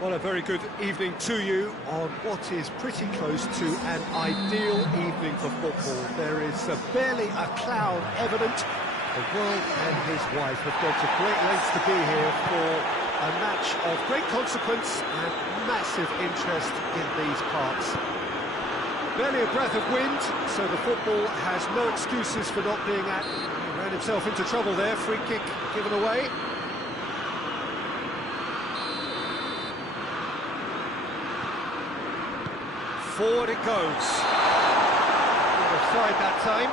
Well, a very good evening to you on what is pretty close to an ideal evening for football. There is barely a cloud evident. The world and his wife have gone to great lengths to be here for a match of great consequence and massive interest in these parts. Barely a breath of wind, so the football has no excuses for not being at. He ran himself into trouble there, free kick given away. Forward it goes. Offside that time.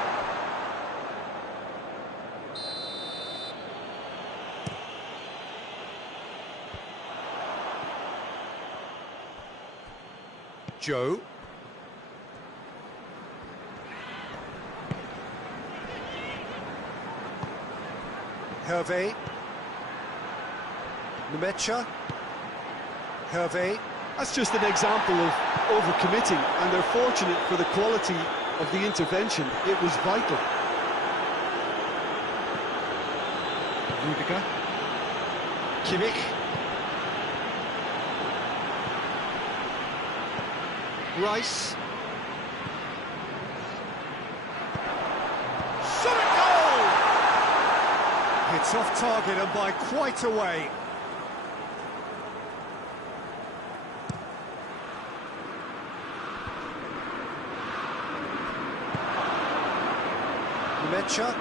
Joe. Hervé. Numecha. Hervé. That's just an example of overcommitting, and they're fortunate for the quality of the intervention. It was vital. Rudiger. Kimmich. Rice. Shot it goal! It's off target and by quite a way. Numecha.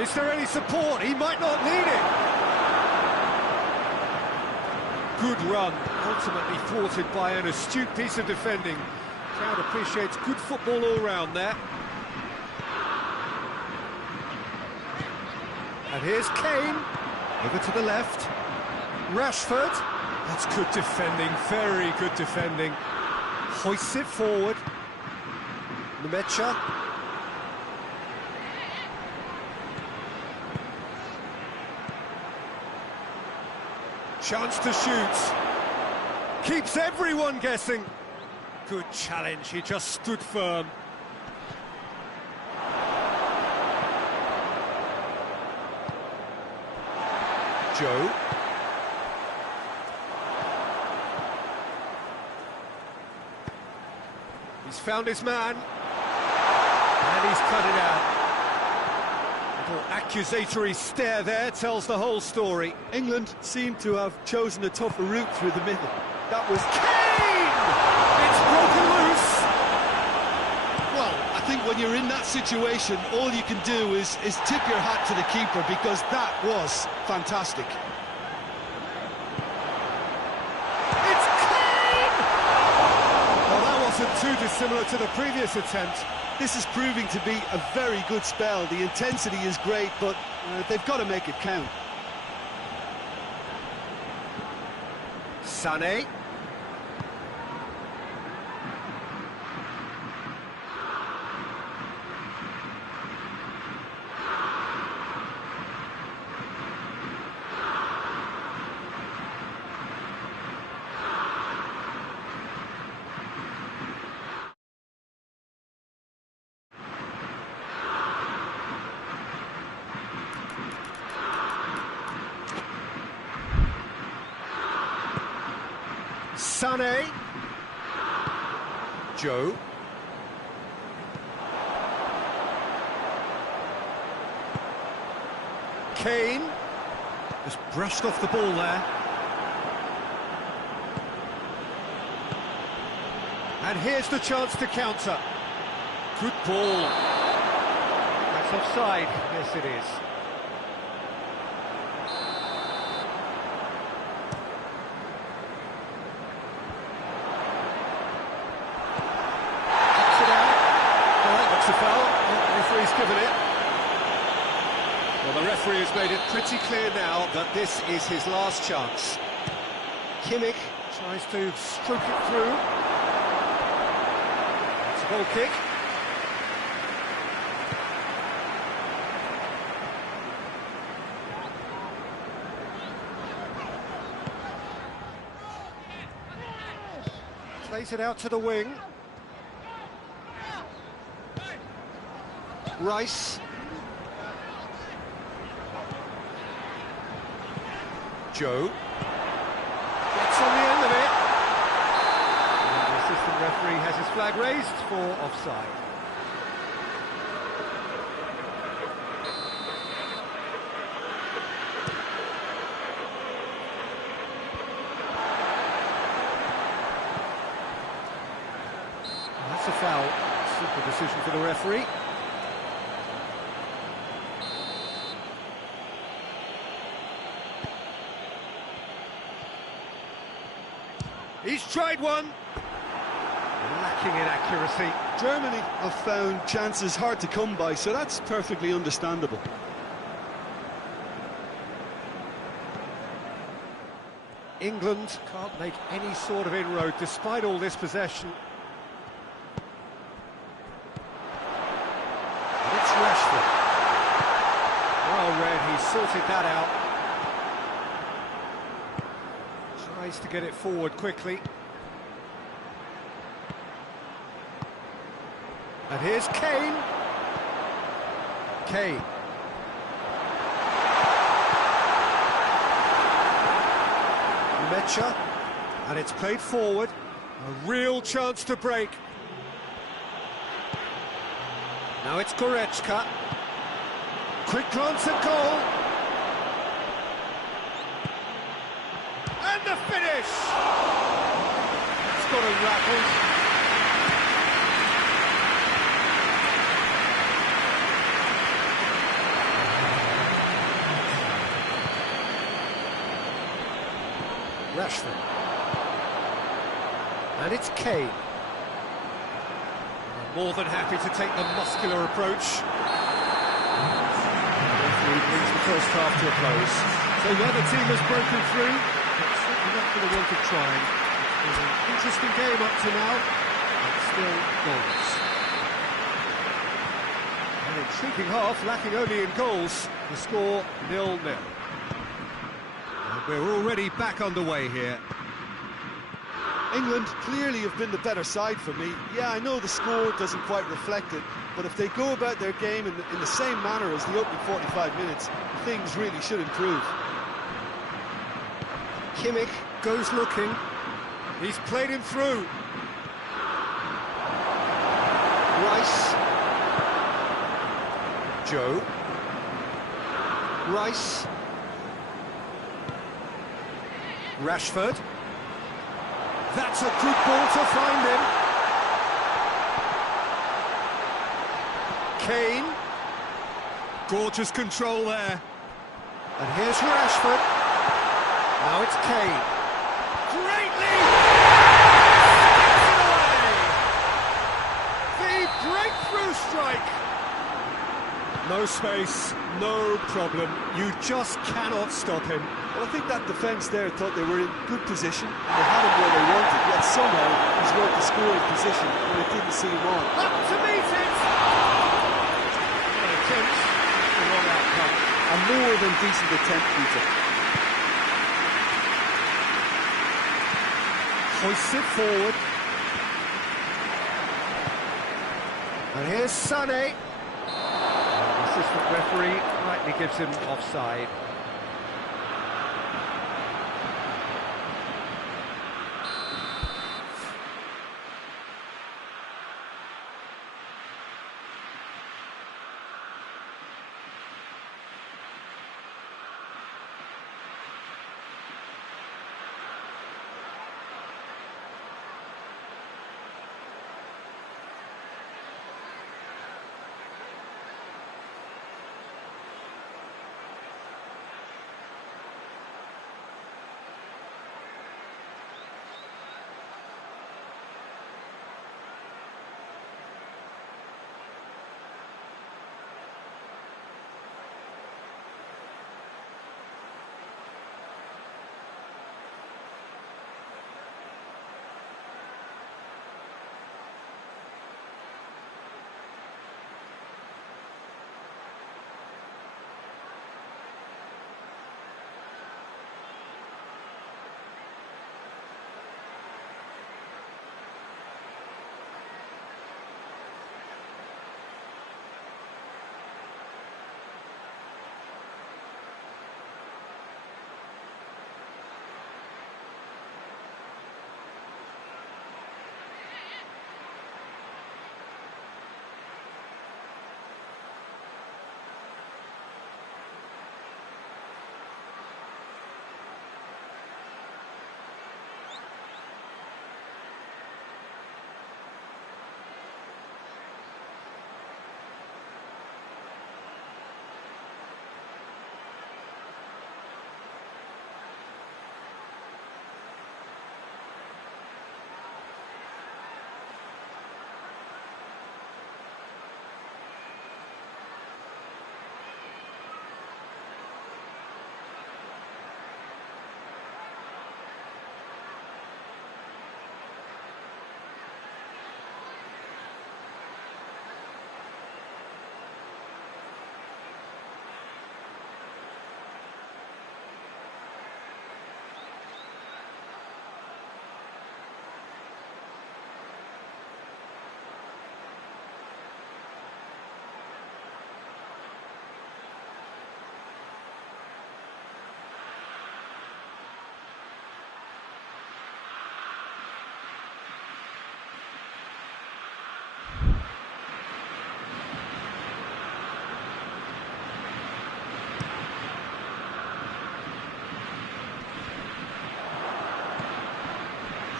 Is there any support? He might not need it. Good run, ultimately thwarted by an astute piece of defending. Crowd appreciates good football all round there. And here's Kane, over to the left. Rashford, that's good defending, very good defending. Hoists it forward. Numecha. Chance to shoot. Keeps everyone guessing. Good challenge, he just stood firm. Joe. He's found his man. And he's cut it out. Little accusatory stare there tells the whole story. England seemed to have chosen a tougher route through the middle. That was... Kane! It's broken loose! Well, I think when you're in that situation, all you can do is tip your hat to the keeper, because that was fantastic. It's Kane! Well, that wasn't too dissimilar to the previous attempt. This is proving to be a very good spell. The intensity is great, but they've got to make it count. Sané. Sané. Joe. Kane. Just brushed off the ball there. And here's the chance to counter. Good ball. That's offside. Yes, it is. It's a foul. The referee's given it. Well, the referee has made it pretty clear now that this is his last chance. Kimmich tries to stroke it through. It's a goal kick. Plays it out to the wing. Rice. Joe gets on the end of it. And the assistant referee has his flag raised for offside. That's a foul. Simple decision for the referee. He's tried one. Lacking in accuracy. Germany have found chances hard to come by, so that's perfectly understandable. England can't make any sort of inroad despite all this possession. And it's Rashford. Well read, he sorted that out. Tries to get it forward quickly. And here's Kane. Kane. Mecha. And it's played forward. A real chance to break. Now it's Goretzka. Quick glance at goal. And the finish! It's got a rattle. Rashford. And it's Kane. More than happy to take the muscular approach. The referee brings the first half to a close. So the other team has broken through. Not for the want of trying. It's an interesting game up to now, but still goals. An intriguing half, lacking only in goals. The score 0-0. And we're already back underway here. England clearly have been the better side for me. Yeah, I know the score doesn't quite reflect it, but if they go about their game in the same manner as the opening 45 minutes, things really should improve. Kimmich goes looking. He's played him through. Rice. Joe. Rice. Rashford. That's a good ball to find him. Kane. Gorgeous control there. And here's Rashford. Now it's Kane. Great lead! The breakthrough strike. No space, no problem. You just cannot stop him. Well, I think that defence there thought they were in good position. They had him where they wanted, yet somehow he's worked the scoring position when it didn't see him on. Up to meet it! An attempt, the wrong outcome. A more than decent attempt, Peter. Hoists it forward. And here's Sané. The assistant referee rightly gives him offside.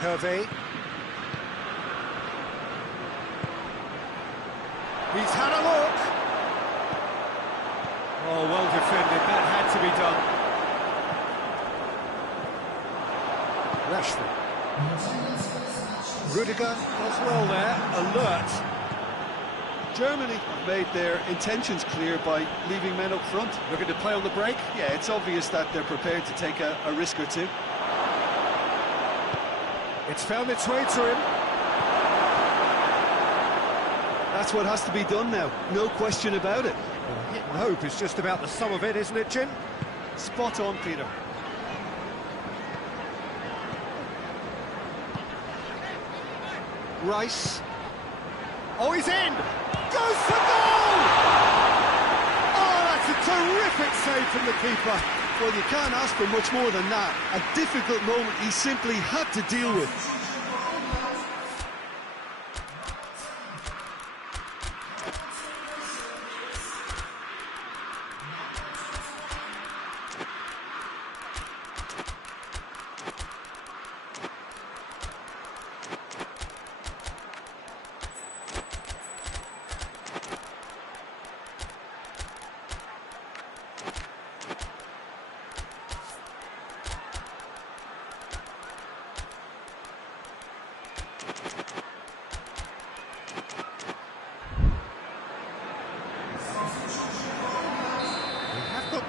Hervé. He's had a look. Oh, well defended. That had to be done. Rashford. Rudiger as well there, alert. Germany have made their intentions clear by leaving men up front. Looking to play on the break. Yeah, it's obvious that they're prepared to take a risk or two. It's found its way to him. That's what has to be done now, no question about it. Well, hit and hope is just about the sum of it, isn't it, Jim? Spot on, Peter. Rice. Oh, he's in! Goes for goal! Oh, that's a terrific save from the keeper. Well, you can't ask for much more than that. A difficult moment he simply had to deal with.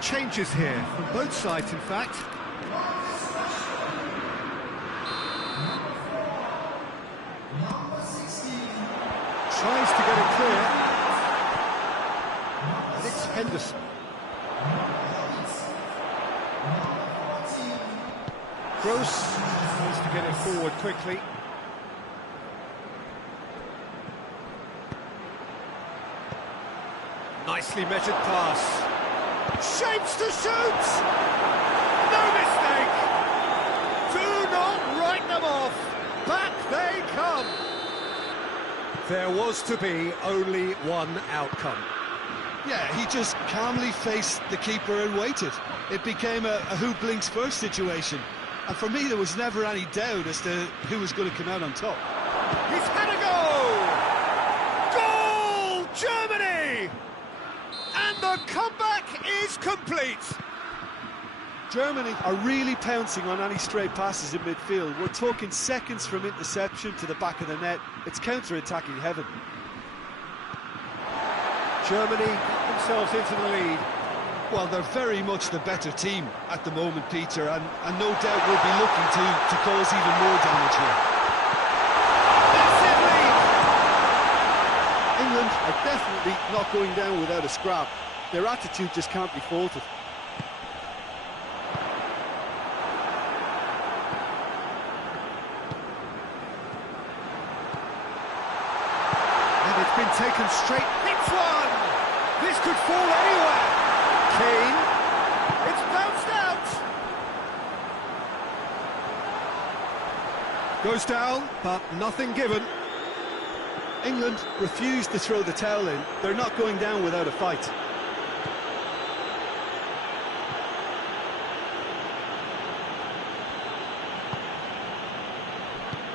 Changes here from both sides, in fact. Tries to get it clear. And it's Henderson. Gross tries to get it forward quickly. Nicely measured pass. Shapes to shoot! No mistake! Do not write them off! Back they come! There was to be only one outcome. Yeah, he just calmly faced the keeper and waited. It became a who blinks first situation. And for me, there was never any doubt as to who was going to come out on top. He's had a goal! Goal! Germany! And the comeback is complete. Germany are really pouncing on any stray passes in midfield. We're talking seconds from interception to the back of the net. It's counter-attacking heaven. Germany got themselves into the lead. Well, they're very much the better team at the moment, Peter, and no doubt will be looking to cause even more damage here. Massive lead! England are definitely not going down without a scrap. Their attitude just can't be faulted. And it's been taken straight. Hits one! This could fall anywhere. Kane. It's bounced out. Goes down, but nothing given. England refused to throw the towel in. They're not going down without a fight.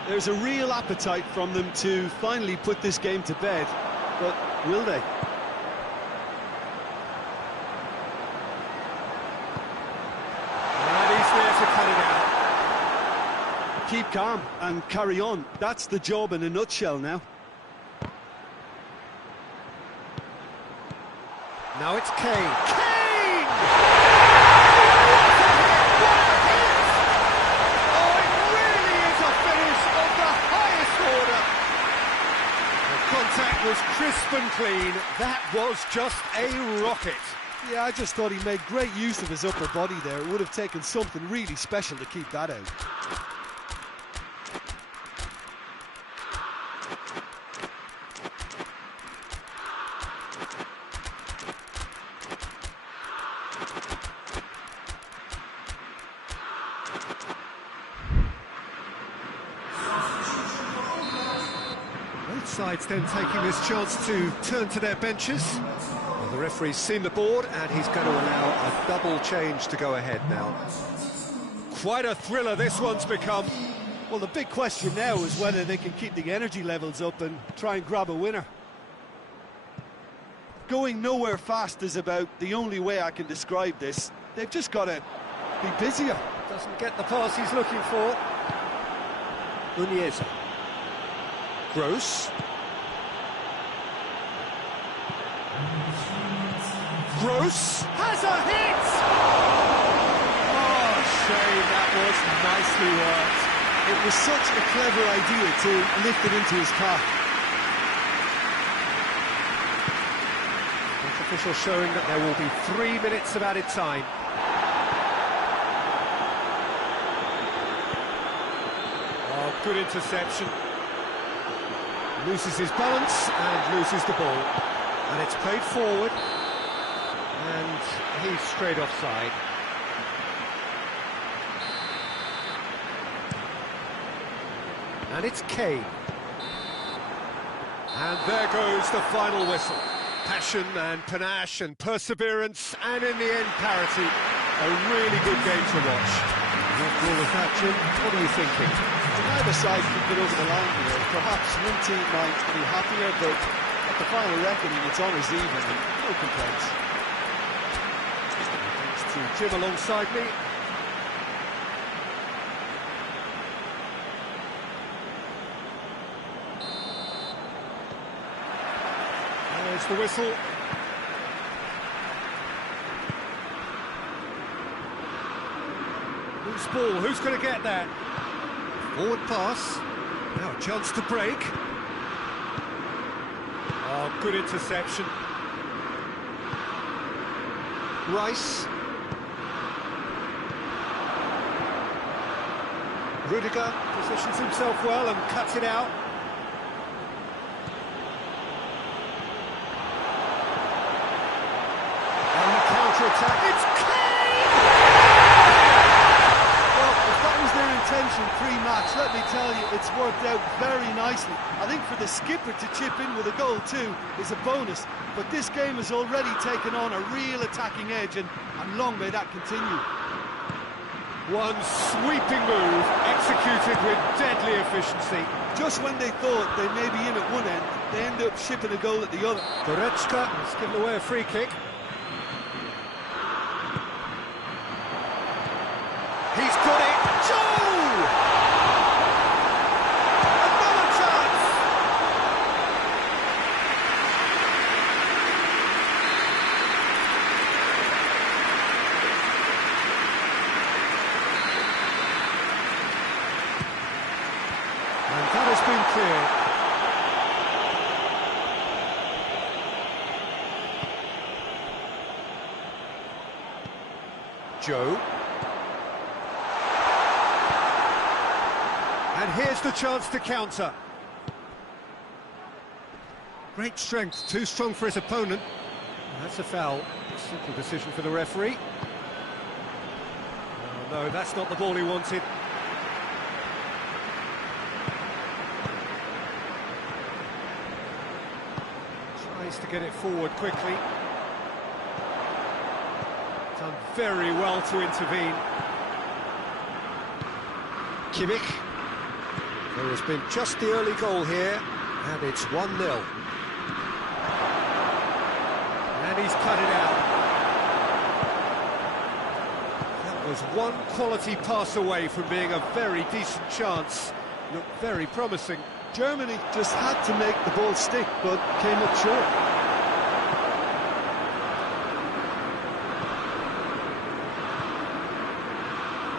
There's a real appetite from them to finally put this game to bed, but will they? And he's there to cut it out. Keep calm and carry on. That's the job in a nutshell now. Now it's Kane. Kane! Oh, it really is a finish of the highest order. The contact was crisp and clean. That was just a rocket. Yeah, I just thought he made great use of his upper body there. It would have taken something really special to keep that out. Both sides then taking this chance to turn to their benches. Well, the referee's seen the board and he's going to allow a double change to go ahead now. Quite a thriller this one's become. Well, the big question now is whether they can keep the energy levels up and try and grab a winner. Going nowhere fast is about the only way I can describe this. They've just got to be busier. Doesn't get the pass he's looking for. Uneza. Gross. Gross has a hit! Oh, shame, that was nicely worked. It was such a clever idea to lift it into his path. Official showing that there will be 3 minutes of added time. Oh, good interception. Loses his balance and loses the ball. And it's played forward. And he's straight offside. And it's Kane. And there goes the final whistle. Passion and panache and perseverance, and in the end, parity. A really good game to watch. After all of that, Jim, what are you thinking? Neither side can get over the line here. Perhaps one team might be happier, but at the final reckoning, it's honours even, and no complaints. Thanks to Jim alongside me. There's the whistle. Loose ball, who's going to get that? Forward pass. Now a chance to break. Oh, good interception. Rice. Rudiger positions himself well and cuts it out. Attack. It's Kane! Well, if that was their intention pre-match, let me tell you, it's worked out very nicely. I think for the skipper to chip in with a goal too is a bonus, but this game has already taken on a real attacking edge, and long may that continue. One sweeping move, executed with deadly efficiency. Just when they thought they may be in at one end, they end up shipping a goal at the other. Goretzka has given away a free kick. He's got it! Joe! Another chance! And that has been cleared. Joe. And here's the chance to counter. Great strength, too strong for his opponent. That's a foul. Simple decision for the referee. Oh, no, that's not the ball he wanted. Tries to get it forward quickly. Done very well to intervene. Kimmich. There has been just the early goal here, and it's 1-0. And he's cut it out. That was one quality pass away from being a very decent chance. Looked very promising. Germany just had to make the ball stick, but came up short.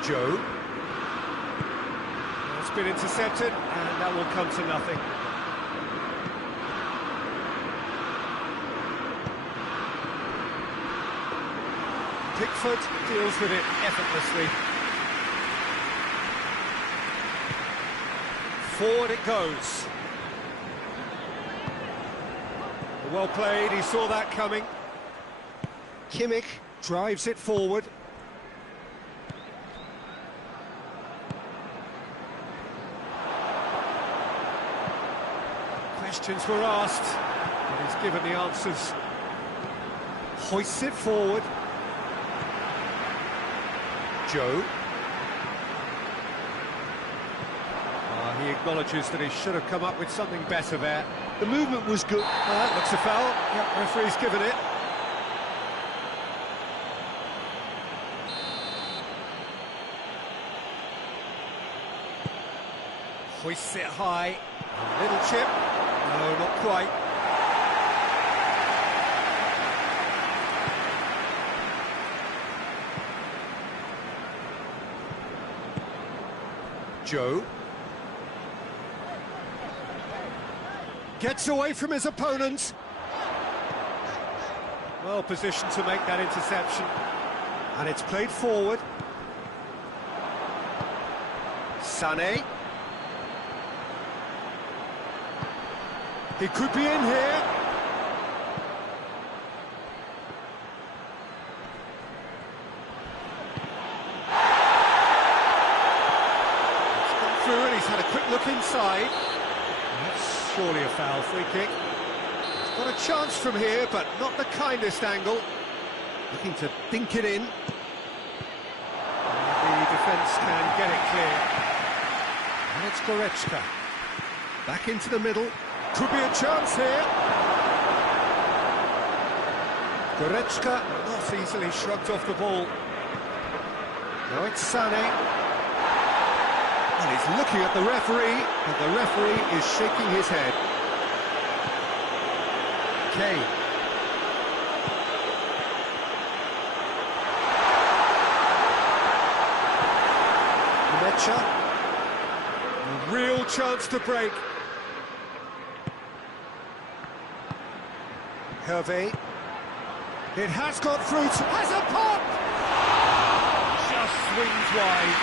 Joe. It's been intercepted, and that will come to nothing. Pickford deals with it effortlessly. Forward it goes. Well played, he saw that coming. Kimmich drives it forward. Questions were asked, and he's given the answers. Hoists it forward. Joe. He acknowledges that he should have come up with something better there. The movement was good. Looks a foul. Yep, referee's given it. Hoists it high. A little chip. No, not quite. Joe. Gets away from his opponents. Well positioned to make that interception. And it's played forward. Sané. He could be in here. It's gone through and he's had a quick look inside. That's surely a foul, free kick. He's got a chance from here, but not the kindest angle. Looking to dink it in. And the defence can get it clear. And it's Goretzka. Back into the middle. Could be a chance here. Goretzka not easily shrugged off the ball. Now it's Sané. And he's looking at the referee, and the referee is shaking his head. Kane. Mecha. A real chance to break. Hervé. It has got through to... has a pop! Just swings wide.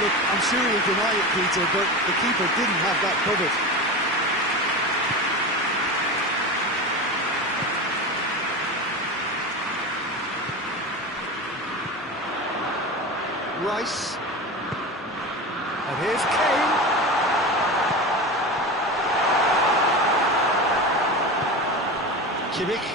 Look, I'm sure he'll deny it, Peter, but the keeper didn't have that covered. Rice. And here's Kane. Kimmich.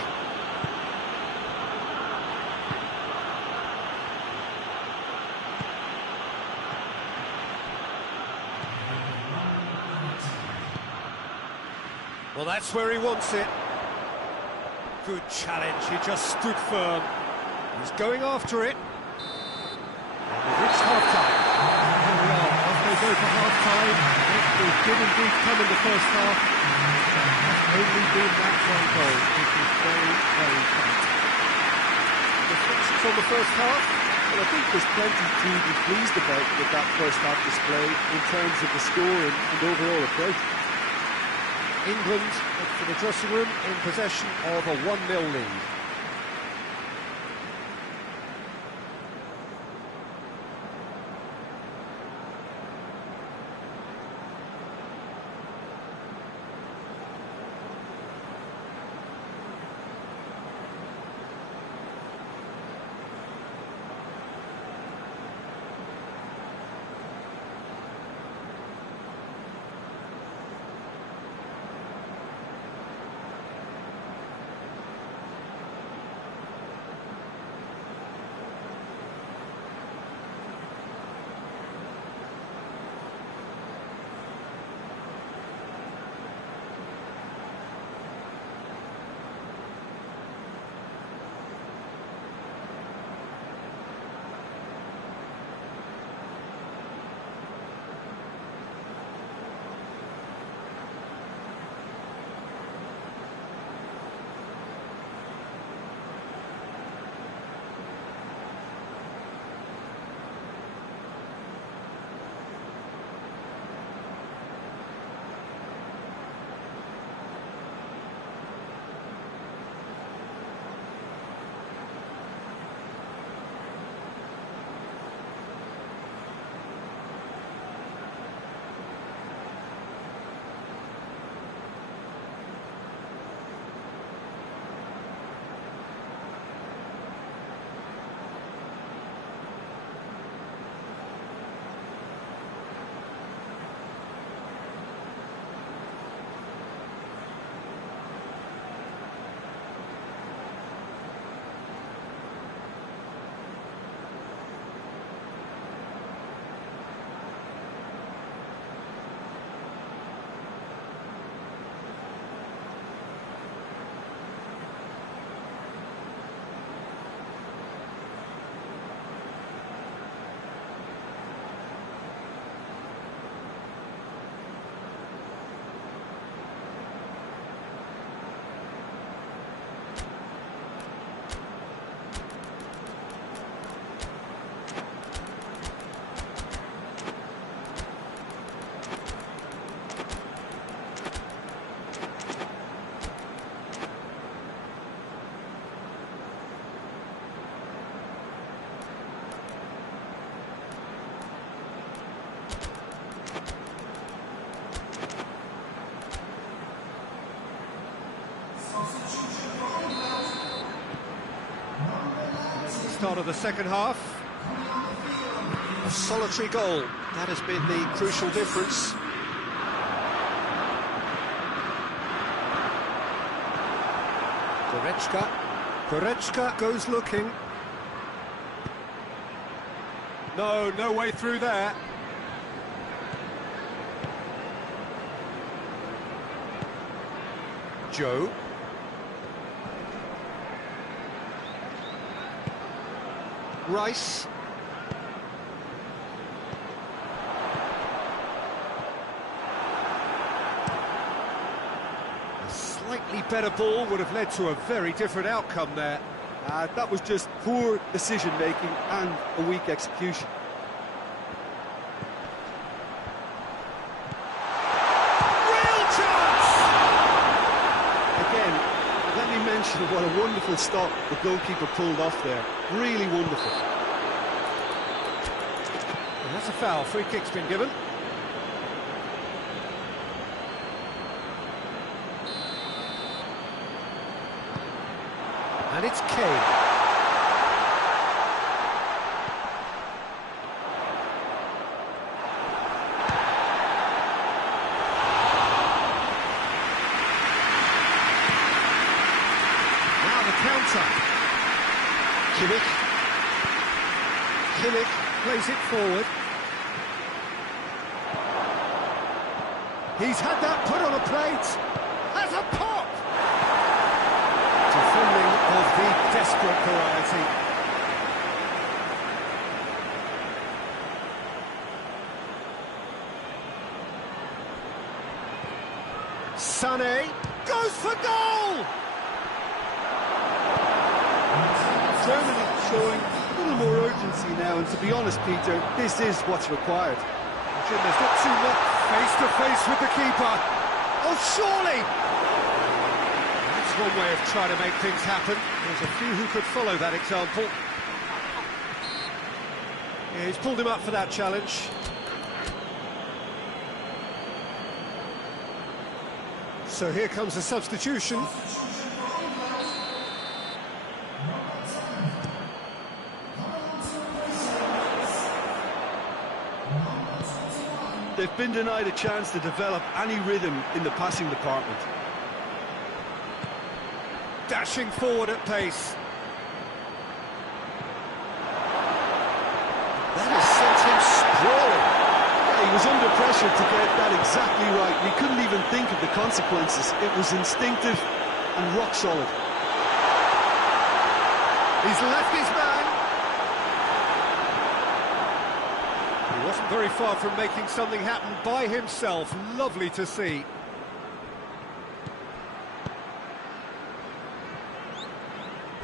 Well, that's where he wants it. Good challenge, he just stood firm. He's going after it. And we've reached half-time. Here we are, off they go for half-time. It did indeed come in the first half. Only been that one goal. It is very, very tight. Reflections on the first half? Well, I think there's plenty to be pleased about with that first half display in terms of the score and overall approach. England for the dressing room in possession of a 1-0 lead. Start of the second half. A solitary goal. That has been the crucial difference. Goretzka goes looking. No way through there. Joe. Rice. A slightly better ball would have led to a very different outcome there. That was just poor decision-making and a weak execution. Real chance! Again, let me mention what a wonderful stop the goalkeeper pulled off there. Really wonderful. And that's a foul. Free kick's been given. And it's Kane. Now the counter. Kimmich plays it forward. He's had that put on a plate. Has a pop! Defending of the desperate variety. Sané goes for goal! Germany showing a little more urgency now, and to be honest, Peter, this is what's required. Jim, there's not too much face to face with the keeper. Oh, surely! That's one way of trying to make things happen. There's a few who could follow that example. Yeah, he's pulled him up for that challenge. So here comes a substitution. They've been denied a chance to develop any rhythm in the passing department. Dashing forward at pace. That has sent him sprawling. Yeah, he was under pressure to get that exactly right. He couldn't even think of the consequences. It was instinctive and rock solid. He's left his man. He wasn't very far from making something happen by himself. Lovely to see.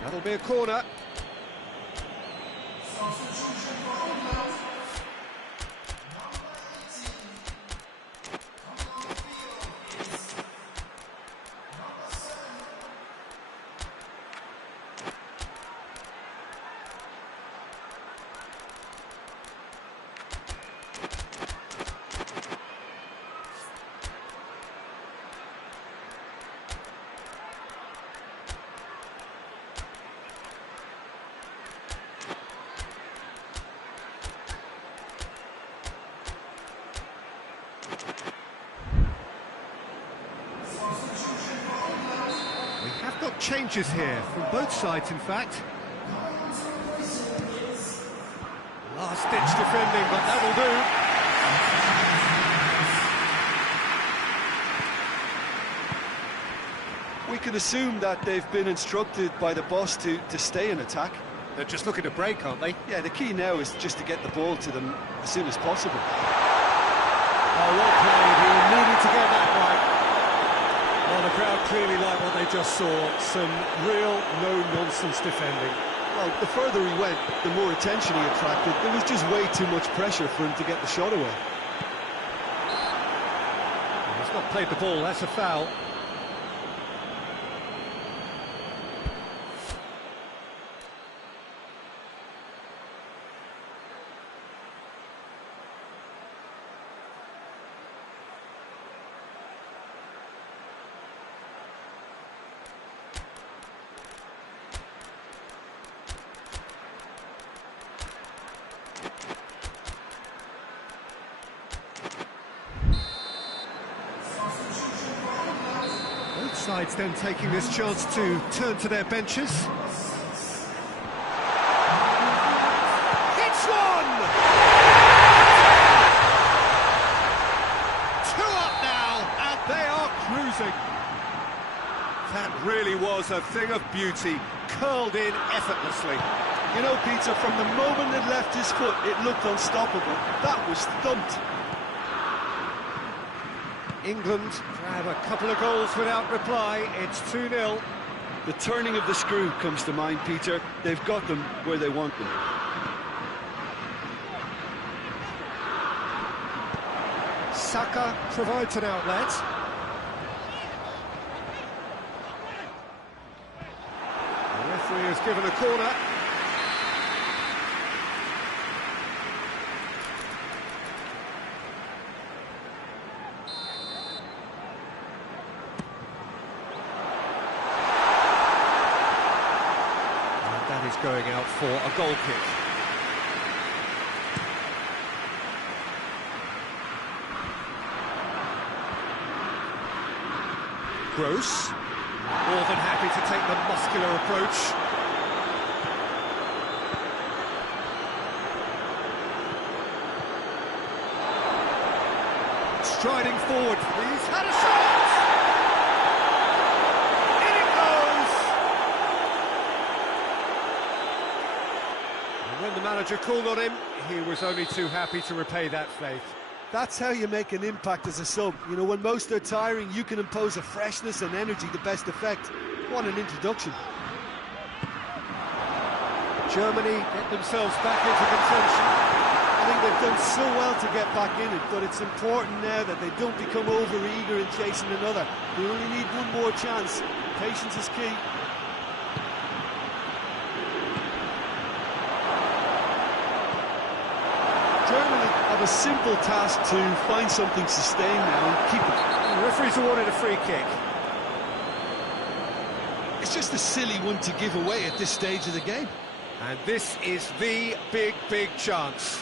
That'll be a corner. We have got changes here, from both sides in fact. Last-ditch defending, but that'll We can assume that they've been instructed by the boss to stay in attack. do. They're just looking to break, aren't they? Yeah, the key now is just to get the ball to them as soon as possible. Oh, well played, he needed to get that right. Well, the crowd clearly like what they just saw. Some real no-nonsense defending. Well, the further he went, the more attention he attracted. There was just way too much pressure for him to get the shot away. He's not played the ball, that's a foul. sides then taking this chance to turn to their benches. Hits one! 2 up now, and they are cruising. That really was a thing of beauty, curled in effortlessly. You know, Peter, from the moment it left his foot, it looked unstoppable. That was thumped. England grab a couple of goals without reply. It's 2-0. The turning of the screw comes to mind, Peter. They've got them where they want them. Saka provides an outlet. The referee has given a corner. Is going out for a goal kick. Gross, more than happy to take the muscular approach. Striding forward, he's had a shot! When the manager called on him, he was only too happy to repay that faith. That's how you make an impact as a sub. You know, when most are tiring, you can impose a freshness and energy to best effect. What an introduction. Germany get themselves back into contention. I think they've done so well to get back in it, but it's important now that they don't become over-eager in chasing another. They only need one more chance. Patience is key. Germany have a simple task to find something sustained now and keep it. The referee's awarded a free kick. It's just a silly one to give away at this stage of the game. And this is the big chance.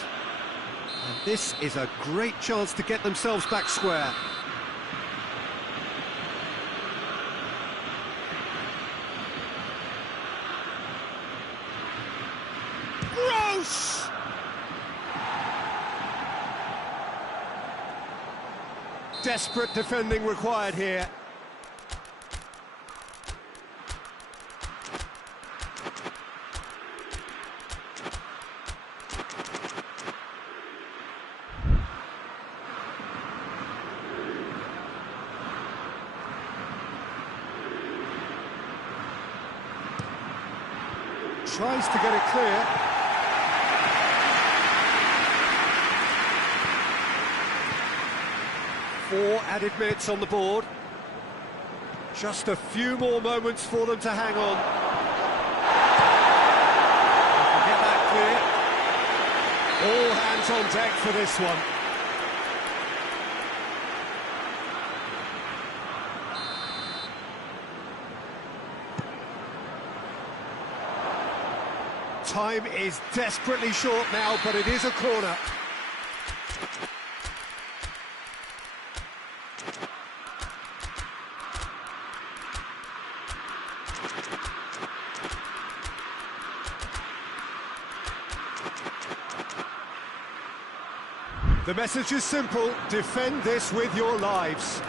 And this is a great chance to get themselves back square. Gross! Desperate defending required here. Tries to get it clear. Four added minutes on the board. Just a few more moments for them to hang on. Get that clear. All hands on deck for this one. Time is desperately short now, but it is a corner. The message is simple: defend this with your lives.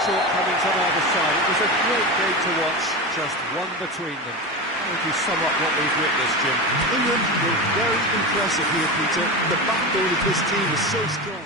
Shortcomings on either side. It was a great game to watch, just one between them. How would you sum up what we've witnessed, Jim? England were very impressive here, Peter. The backbone of this team is so strong.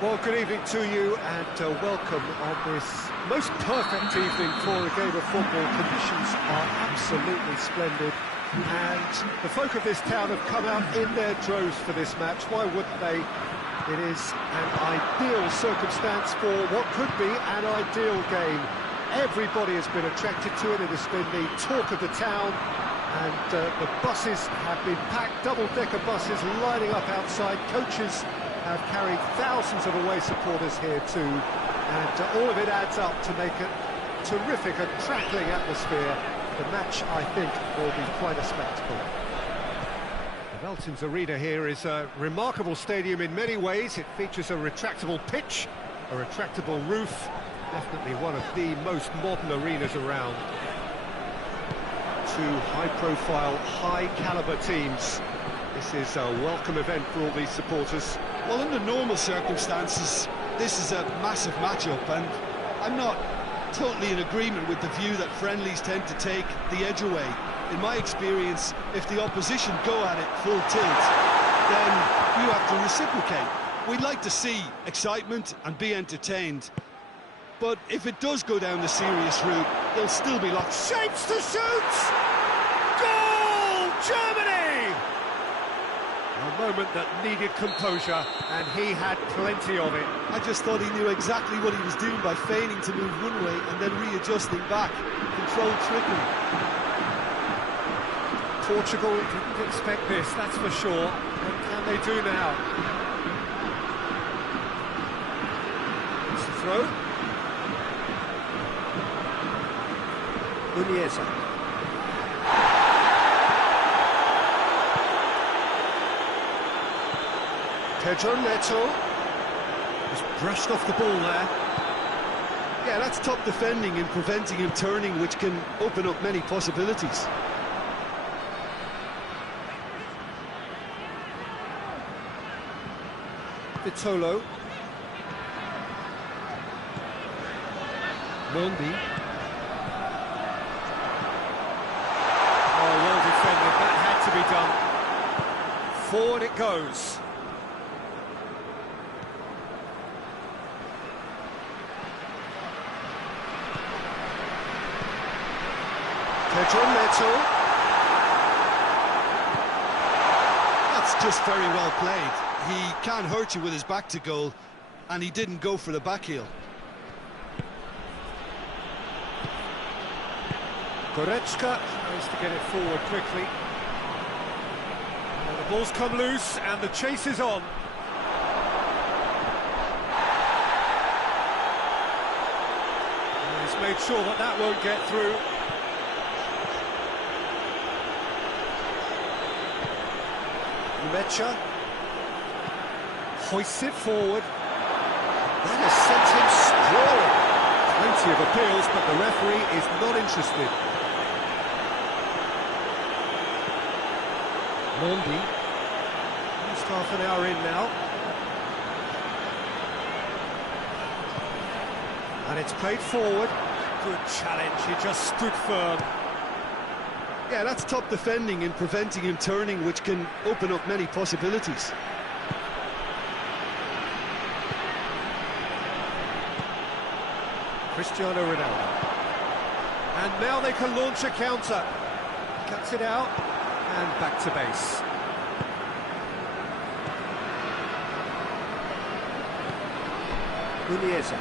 Well, good evening to you and welcome on this most perfect evening for a game of football. Conditions are absolutely splendid and the folk of this town have come out in their droves for this match. Why wouldn't they? It is an ideal circumstance for what could be an ideal game. Everybody has been attracted to it. It has been the talk of the town and the buses have been packed, double-decker buses lining up outside. Coaches have carried thousands of away supporters here too, and all of it adds up to make a terrific and crackling atmosphere. The match, I think, will be quite a spectacle. The Veltins Arena here is a remarkable stadium in many ways. It features a retractable pitch, a retractable roof, definitely one of the most modern arenas around. Two high-profile, high-caliber teams. This is a welcome event for all these supporters. Well, under normal circumstances, this is a massive match-up, and I'm not totally in agreement with the view that friendlies tend to take the edge away. In my experience, if the opposition go at it full tilt, then you have to reciprocate. We'd like to see excitement and be entertained, but if it does go down the serious route, there'll still be lots. Shapes to shoot! Goal! Germany! A moment that needed composure, and he had plenty of it. I just thought he knew exactly what he was doing by feigning to move one way and then readjusting back. Controlled trickery. Portugal didn't expect this, that's for sure. What can they do now? It's the throw. Uniesa. Pedro Neto just brushed off the ball there. Yeah, that's top defending and preventing him turning, which can open up many possibilities. Vitolo. Mondi. Oh, well defended, that had to be done. Forward it goes. Pedro Neto. That's just very well played. He can't hurt you with his back to goal, and he didn't go for the back heel. Goretzka tries to get it forward quickly. And the ball's come loose and the chase is on. And he's made sure that that won't get through. Mecha hoists it forward. That has sent him sprawling. Plenty of appeals, but the referee is not interested. Mondi. Just half an hour in now. And it's played forward. Good challenge, he just stood firm. Yeah, that's top defending and preventing him turning, which can open up many possibilities. Cristiano Ronaldo. And now they can launch a counter. Cuts it out and back to base. Uniesa.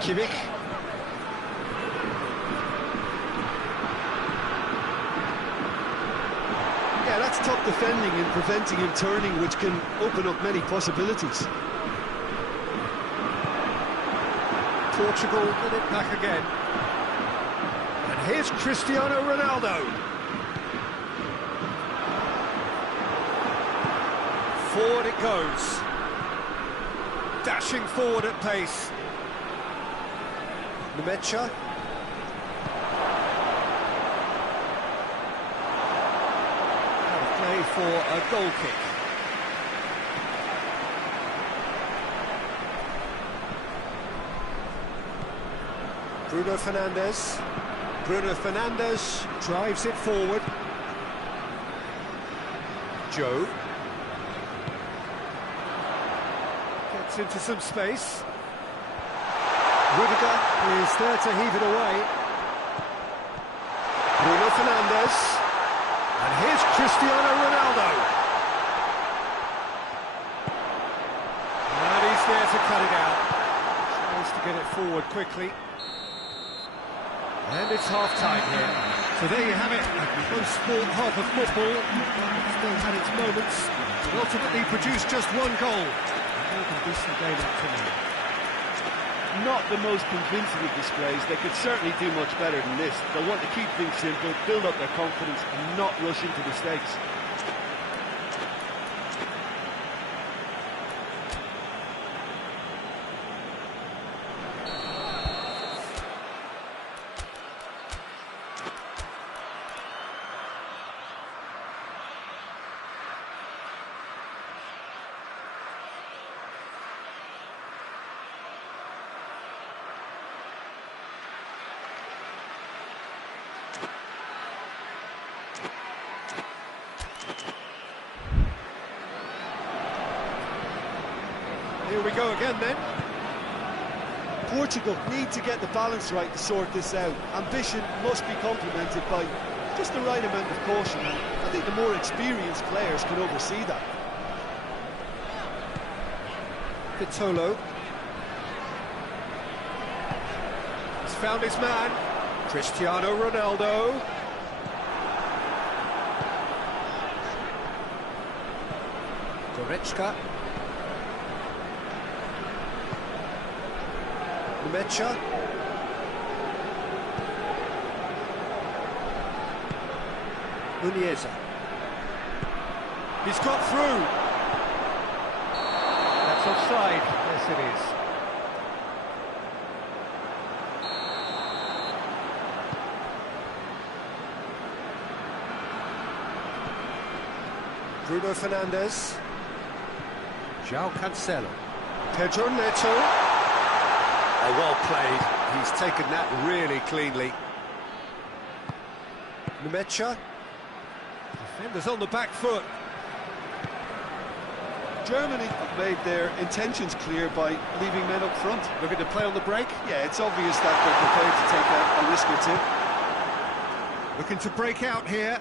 Kimmich. Yeah, that's top defending and preventing him turning, which can open up many possibilities. Portugal with it back again. And here's Cristiano Ronaldo. Forward it goes. Dashing forward at pace. Mecha. Play for a goal kick. Bruno Fernandes. Bruno Fernandes drives it forward. Joe. Gets into some space. Rudiger is there to heave it away. Bruno Fernandes. And here's Cristiano Ronaldo. And he's there to cut it out. Tries to get it forward quickly. And it's half-time here. So there you have it, a close sport half of football. It's still had its moments. It ultimately produced just one goal. More than decent game up to now. Not the most convincing of displays. They could certainly do much better than this. They'll want to keep things simple, build up their confidence and not rush into mistakes. Here we go again then. Portugal need to get the balance right to sort this out. Ambition must be complemented by just the right amount of caution, and I think the more experienced players can oversee that. Vitolo. He's found his man. Cristiano Ronaldo. Goretzka. Mecha. Muniesa. He's got through. That's offside. Yes, it is. Bruno Fernandes. João Cancelo. Pedro Neto. Oh, well played. He's taken that really cleanly. Mecha. Defenders on the back foot. Germany have made their intentions clear by leaving men up front. Looking to play on the break. Yeah, it's obvious that they're prepared to take a risk or two. Looking to break out here.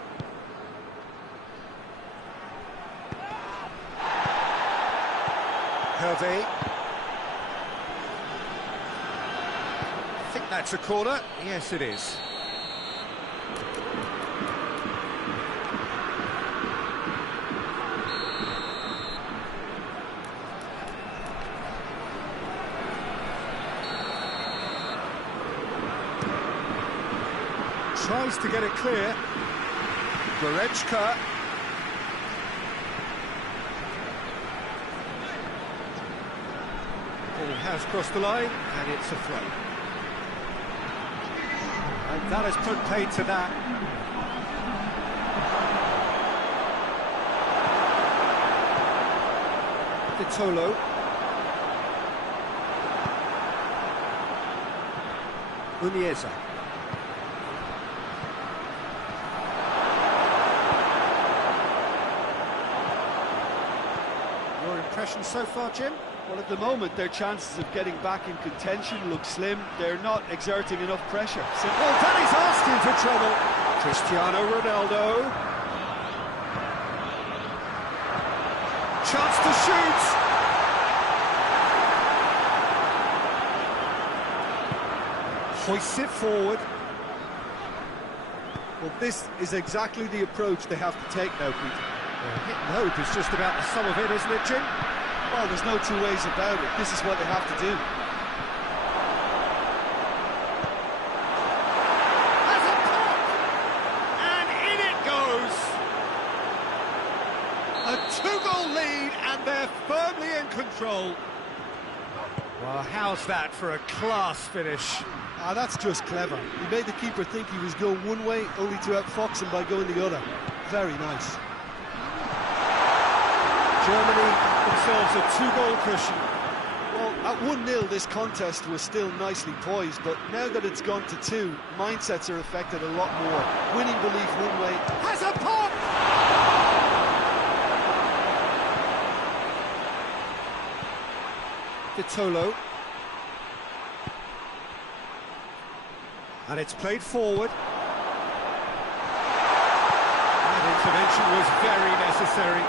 Hervé. I think that's a corner. Yes, it is. Tries to get it clear. Goretzka. Ball has crossed the line, and it's a throw. And that has put paid to that. Vitolo. Muniesa. Your impression so far, Jim? Well, at the moment, their chances of getting back in contention look slim. They're not exerting enough pressure. Oh, Danny's asking for trouble. Cristiano Ronaldo. Chance to shoot. Hoists it forward. Well, this is exactly the approach they have to take now, Peter. Hit and hope is just about the sum of it, isn't it, Jim? Well, there's no two ways about it. This is what they have to do. Has a pop! And in it goes! A two-goal lead, and they're firmly in control. Well, how's that for a class finish? Ah, that's just clever. He made the keeper think he was going one way, only to outfox him by going the other. Very nice. Germany themselves a two-goal cushion. Well, at 1-0 this contest was still nicely poised, but now that it's gone to 2, mindsets are affected a lot more. Winning belief one way. Has a pop! Vitolo. And it's played forward. That intervention was very necessary.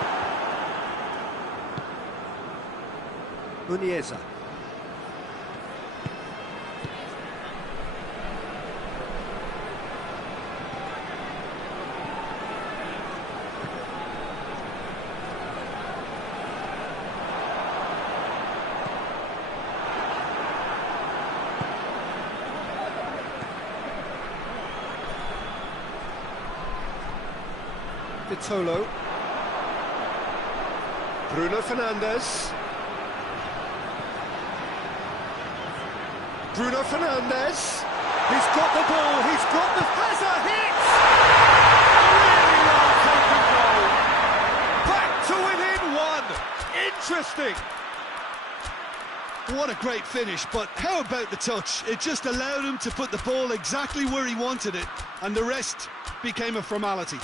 Unieza. Vitolo. Bruno Fernandes. Bruno Fernandes. He's got the ball, he's got the... has a hit! A really well taken goal. Back to within one. Interesting. What a great finish, but how about the touch? It just allowed him to put the ball exactly where he wanted it, and the rest became a formality.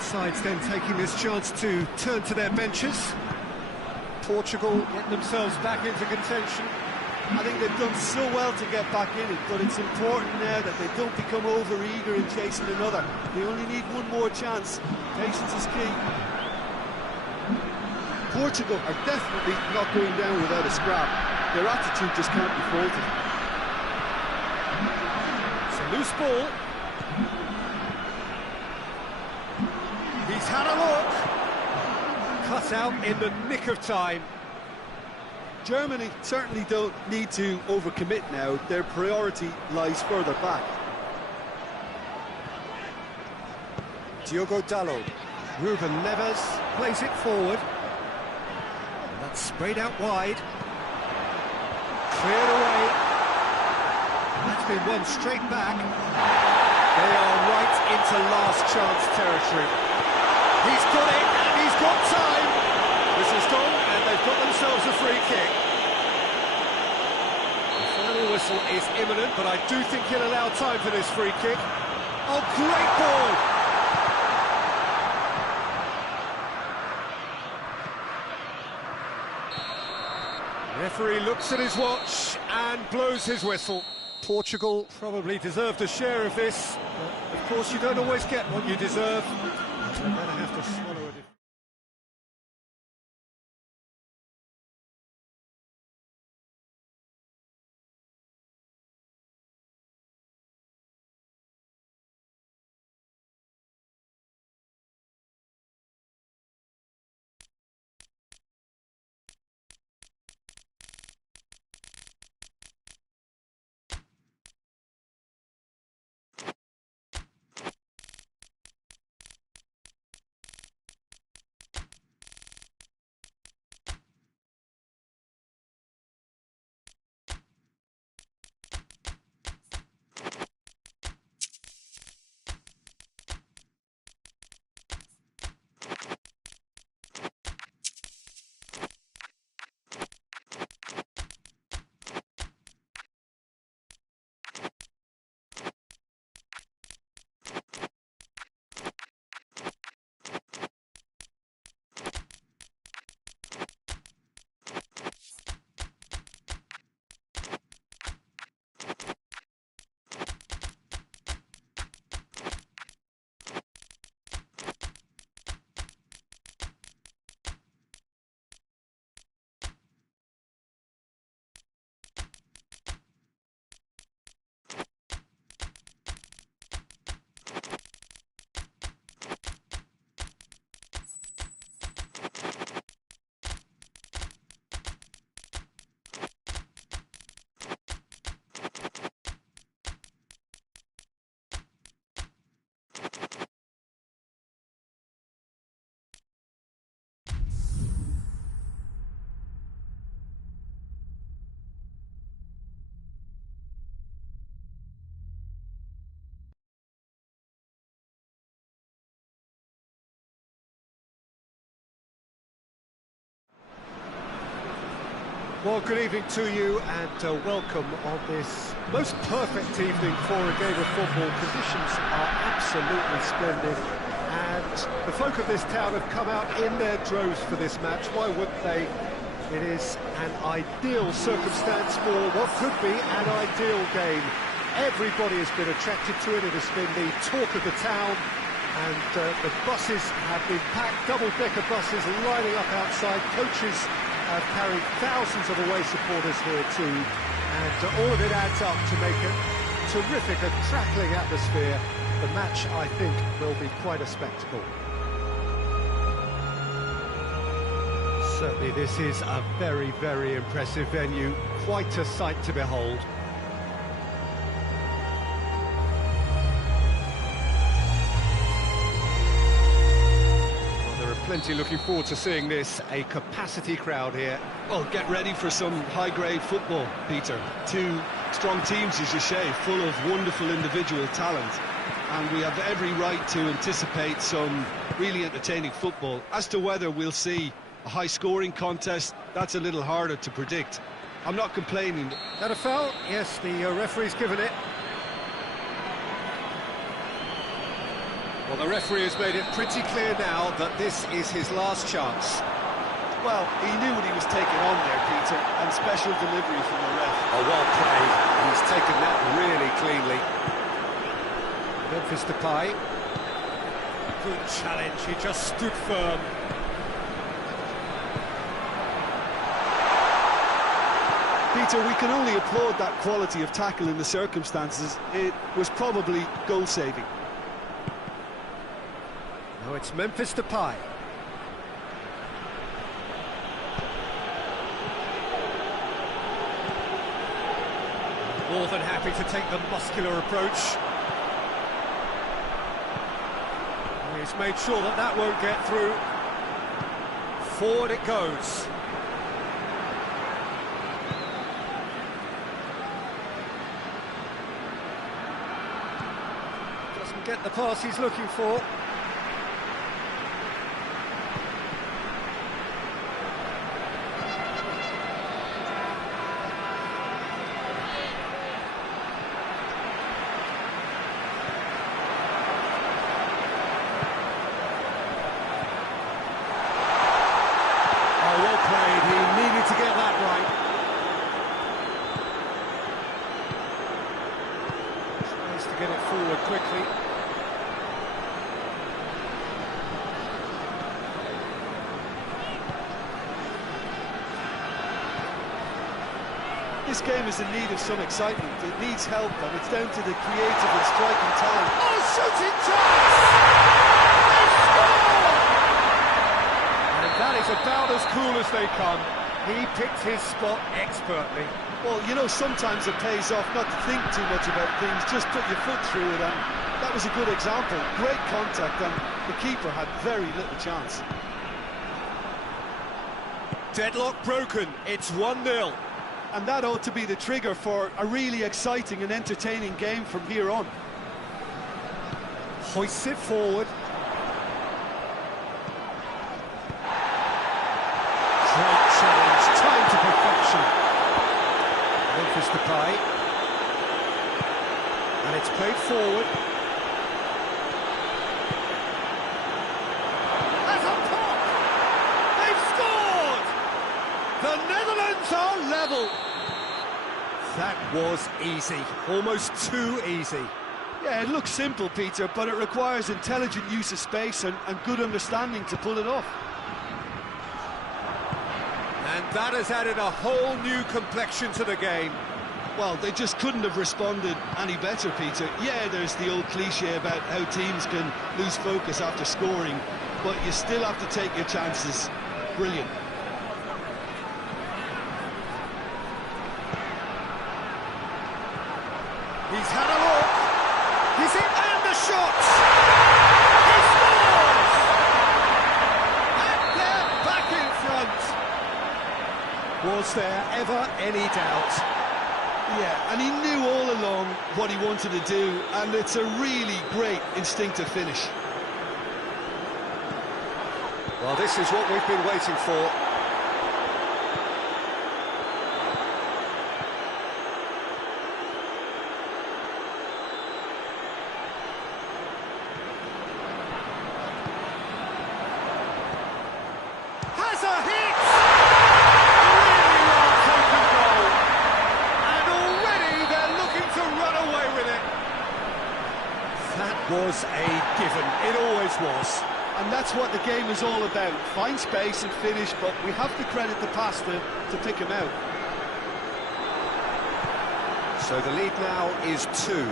Sides then taking this chance to turn to their benches. Portugal get themselves back into contention. I think they've done so well to get back in it, but it's important now that they don't become over-eager in chasing another. They only need one more chance. Patience is key. Portugal are definitely not going down without a scrap. Their attitude just can't be faulted. It's a loose ball. He's had a look. Cut out in the nick of time. Germany certainly don't need to overcommit now. Their priority lies further back. Diogo Dalot. Ruben Neves plays it forward. And that's sprayed out wide. Cleared away. That's been won straight back. They are right into last chance territory. He's got it, and he's got time. This is gone, and they've got themselves a free kick. The final whistle is imminent, but I do think he'll allow time for this free kick. Oh, great ball! The referee looks at his watch and blows his whistle. Portugal probably deserved a share of this, but of course you don't always get what you deserve. They're going to have to swallow it. Well, good evening to you and welcome on this most perfect evening for a game of football. Conditions are absolutely splendid and the folk of this town have come out in their droves for this match. Why wouldn't they? It is an ideal circumstance for what could be an ideal game. Everybody has been attracted to it. It has been the talk of the town. And the buses have been packed, double-decker buses lining up outside. Coaches have carried thousands of away supporters here too. And all of it adds up to make a terrific and crackling atmosphere. The match, I think, will be quite a spectacle. Certainly this is a very, very impressive venue. Quite a sight to behold. Plenty looking forward to seeing this, a capacity crowd here. Well, get ready for some high-grade football, Peter. Two strong teams, as you say, full of wonderful individual talent. And we have every right to anticipate some really entertaining football. As to whether we'll see a high-scoring contest, that's a little harder to predict. I'm not complaining. Is that a foul? Yes, the referee's given it. Well, the referee has made it pretty clear now that this is his last chance. Well, he knew what he was taking on there, Peter, and special delivery from the ref. Oh, well played. He's taken that really cleanly. Memphis Depay. Good challenge, he just stood firm. Peter, we can only applaud that quality of tackle in the circumstances. It was probably goal-saving. Now it's Memphis Depay. More than happy to take the muscular approach. He's made sure that that won't get through. Forward it goes. Doesn't get the pass he's looking for. Get it forward quickly. This game is in need of some excitement. It needs help, and it's down to the creative and striking talent. Oh, shooting chance! And that is about as cool as they come. He picked his spot expertly. Well, you know, sometimes it pays off not to think too much about things, just put your foot through it, and that was a good example. Great contact, and the keeper had very little chance. Deadlock broken, it's 1-0. And that ought to be the trigger for a really exciting and entertaining game from here on. Hoists it forward. Great challenge, time to perfection. Memphis Depay, and it's played forward. That's a pop! They've scored! The Netherlands are level! That was easy, almost too easy. Yeah, it looks simple, Peter, but it requires intelligent use of space and good understanding to pull it off. And that has added a whole new complexion to the game. Well, they just couldn't have responded any better, Peter. Yeah, there's the old cliche about how teams can lose focus after scoring, but you still have to take your chances. Brilliant. He's had a look. He's in, and the shot! He scores! And they're back in front. Was there ever any doubt? Yeah, and he knew all along what he wanted to do, and it's a really great instinctive finish. Well, this is what we've been waiting for. And that's what the game is all about. Find space and finish, but we have to credit the passer to pick him out. So the lead now is 2.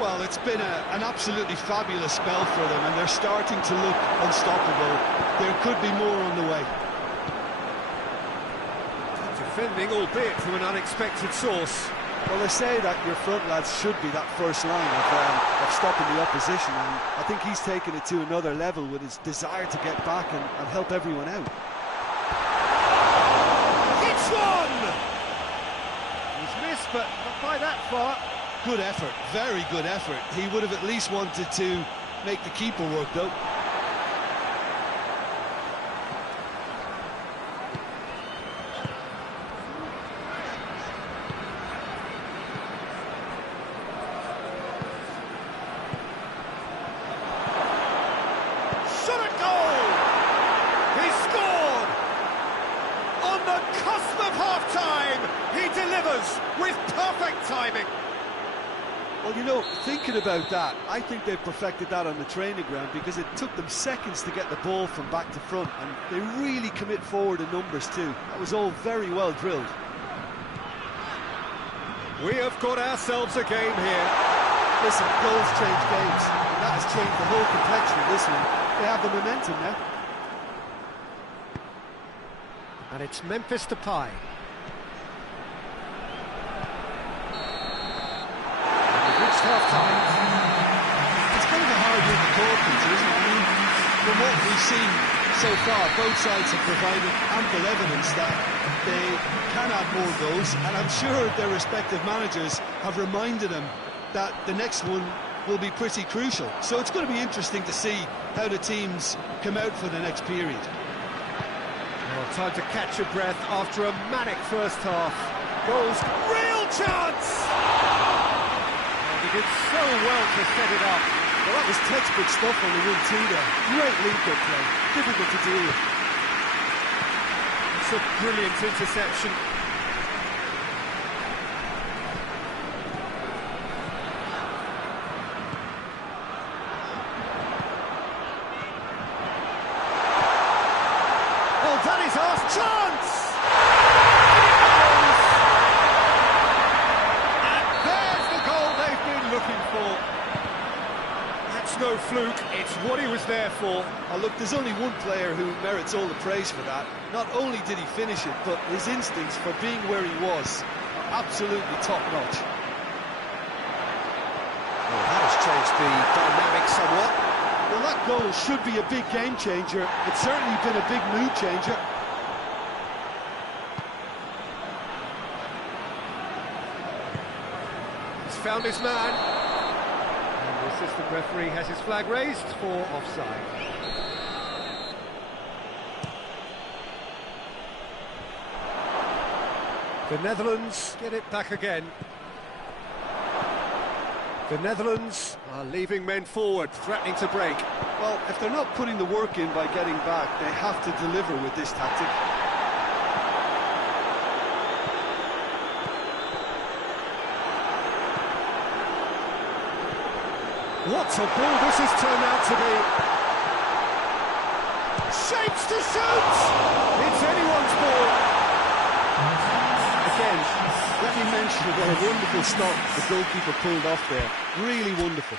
Well, it's been an absolutely fabulous spell for them, and they're starting to look unstoppable. There could be more on the way. Defending, albeit from an unexpected source. Well, they say that your front lads should be that first line of stopping the opposition, and I think he's taken it to another level with his desire to get back and help everyone out. It's one! He's missed, but not by that far. Good effort, very good effort. He would have at least wanted to make the keeper work, though. With perfect timing. Well, you know, thinking about that, I think they perfected that on the training ground because it took them seconds to get the ball from back to front, and they really commit forward in numbers too. That was all very well drilled. We have got ourselves a game here. Listen, goals change games, and that has changed the whole complexion of this one. They have the momentum now. And it's Memphis Depay. Half-time. It's kind of a hard one to call, Peter, isn't it? I mean, from what we've seen so far, both sides have provided ample evidence that they can add more goals, and I'm sure their respective managers have reminded them that the next one will be pretty crucial. So it's going to be interesting to see how the teams come out for the next period. Well, time to catch your breath after a manic first half. Goals, real chance! He did so well to set it up. Well, that was textbook stuff on the 1-2 there. Great link-up play. Difficult to deal with. It's a brilliant interception. Well, that is our chance! Looking for. That's no fluke, it's what he was there for. Oh, look, there's only one player who merits all the praise for that. Not only did he finish it, but his instincts for being where he was are absolutely top-notch. Well, that has changed the dynamic somewhat. Well, that goal should be a big game changer. It's certainly been a big mood changer. Found his man, and the assistant referee has his flag raised for offside. The Netherlands get it back again. The Netherlands are leaving men forward, threatening to break. Well, if they're not putting the work in by getting back, they have to deliver with this tactic. What a ball this has turned out to be. Shapes to shoot! It's anyone's ball. Again, let me mention what a wonderful stop the goalkeeper pulled off there. Really wonderful.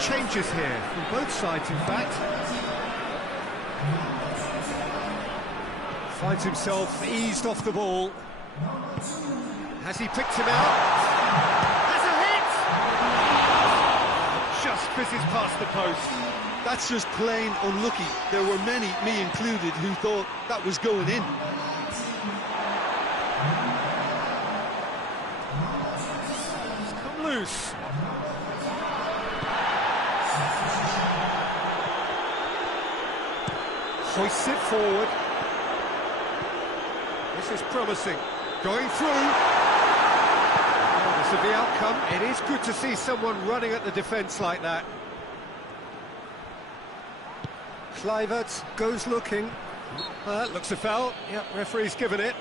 Changes here from both sides, in fact. Finds himself eased off the ball. Has he picked him out? Has a hit! Just fizzes past the post. That's just plain unlucky. There were many, me included, who thought that was going in. It's come loose. Hoists it forward. This is promising. Going through. Regardless of the outcome, it is good to see someone running at the defence like that. Kluivert goes looking. Looks a foul. Yep, referee's given it.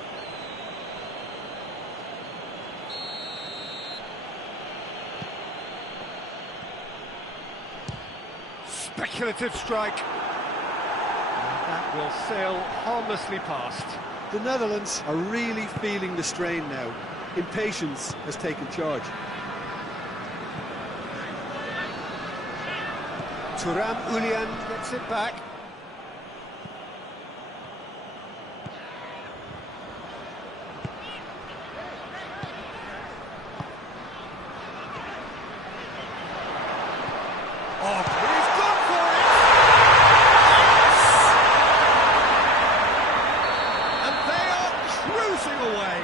Speculative strike. That will sail harmlessly past. The Netherlands are really feeling the strain now. Impatience has taken charge. Thuram Ulian gets it back. Oh, he's gone for it! Yes! And they are cruising away.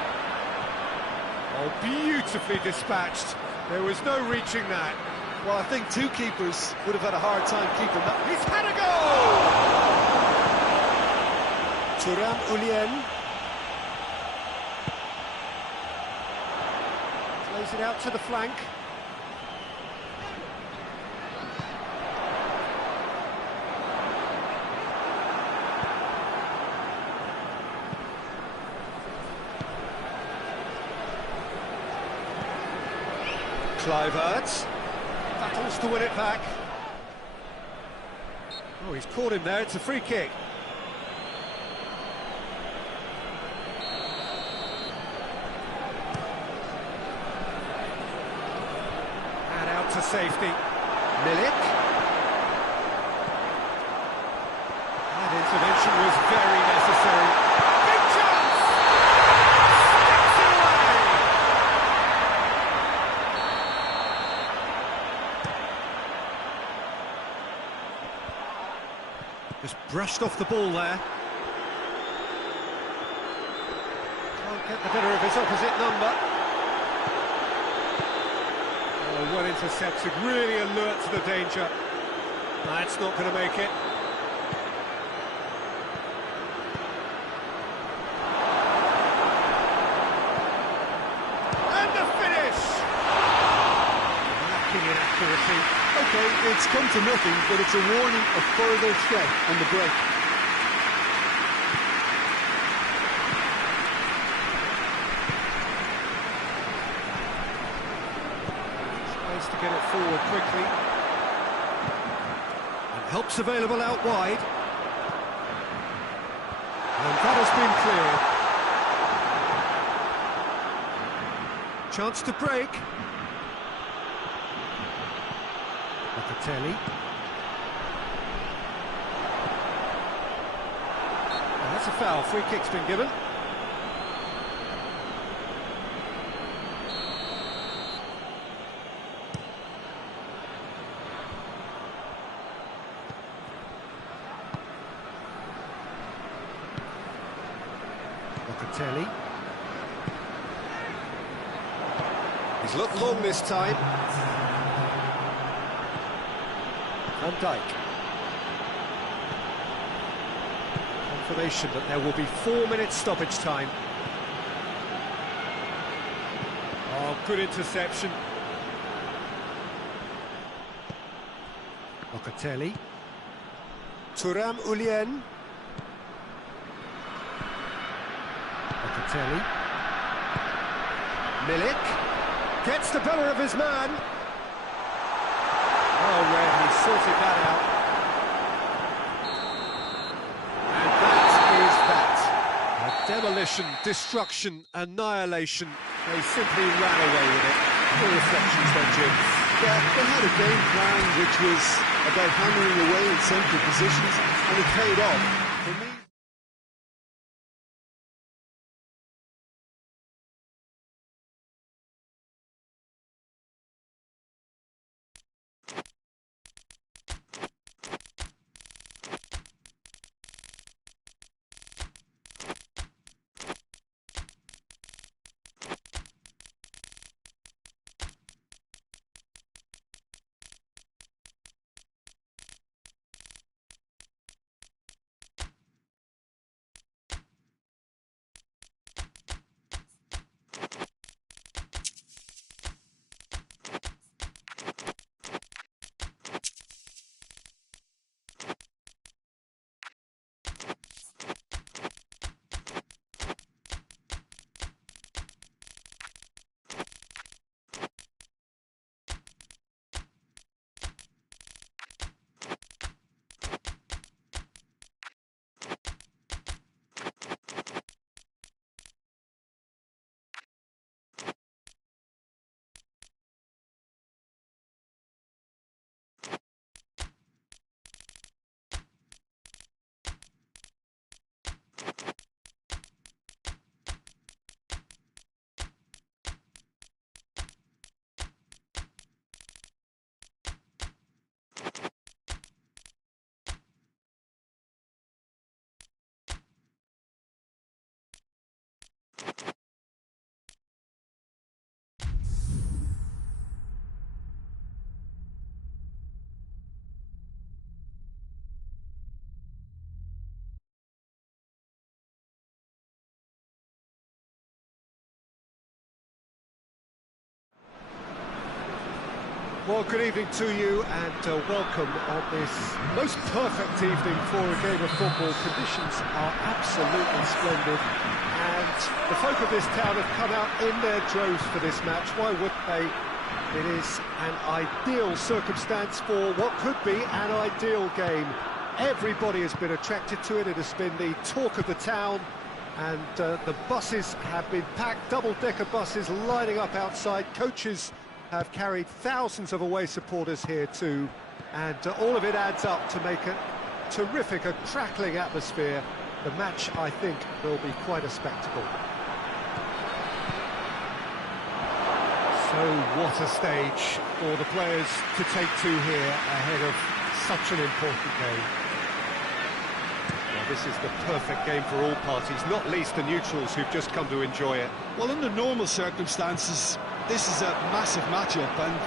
Oh, beautifully dispatched. There was no reaching that. Well, I think two keepers would have had a hard time keeping that. He's had a goal! Thuram Ulian. Plays it out to the flank. Kluivert. Battles to win it back. Oh, he's caught him there. It's a free kick. And out to safety. Milik. That intervention was very necessary. Big chance! Sticks it away! Just brushed off the ball there. Can't get the better of his opposite number. Oh, well intercepted, really alert to the danger. That's not going to make it. And the finish! Lacking in accuracy. Okay, it's come to nothing, but it's a warning of further threat on the break. Tries to get it forward quickly. And help's available out wide. And that has been cleared. Chance to break. Locatelli. And that's a foul. Free kick's been given. Locatelli. He's looked long this time. Van Dijk. Confirmation that there will be 4 minutes stoppage time. Oh, good interception. Locatelli. Thuram Ulian. Locatelli. Milik. Gets the better of his man. Oh, Red, he sorted that out. And that is that. A demolition, destruction, annihilation. They simply ran away with it. No reflections then, Jim. Yeah, they had a game plan which was about hammering away in central positions, and it paid off. For me, Well, good evening to you and welcome on this most perfect evening for a game of football. Conditions are absolutely splendid and the folk of this town have come out in their droves for this match. Why wouldn't they? It is an ideal circumstance for what could be an ideal game. Everybody has been attracted to it. It has been the talk of the town and the buses have been packed, double-decker buses lining up outside. Coaches have carried thousands of away supporters here too, and all of it adds up to make a terrific, a crackling atmosphere. The match, I think, will be quite a spectacle. So what a stage for the players to take to here ahead of such an important game. Well, this is the perfect game for all parties, not least the neutrals who've just come to enjoy it. Well, under normal circumstances, this is a massive matchup, and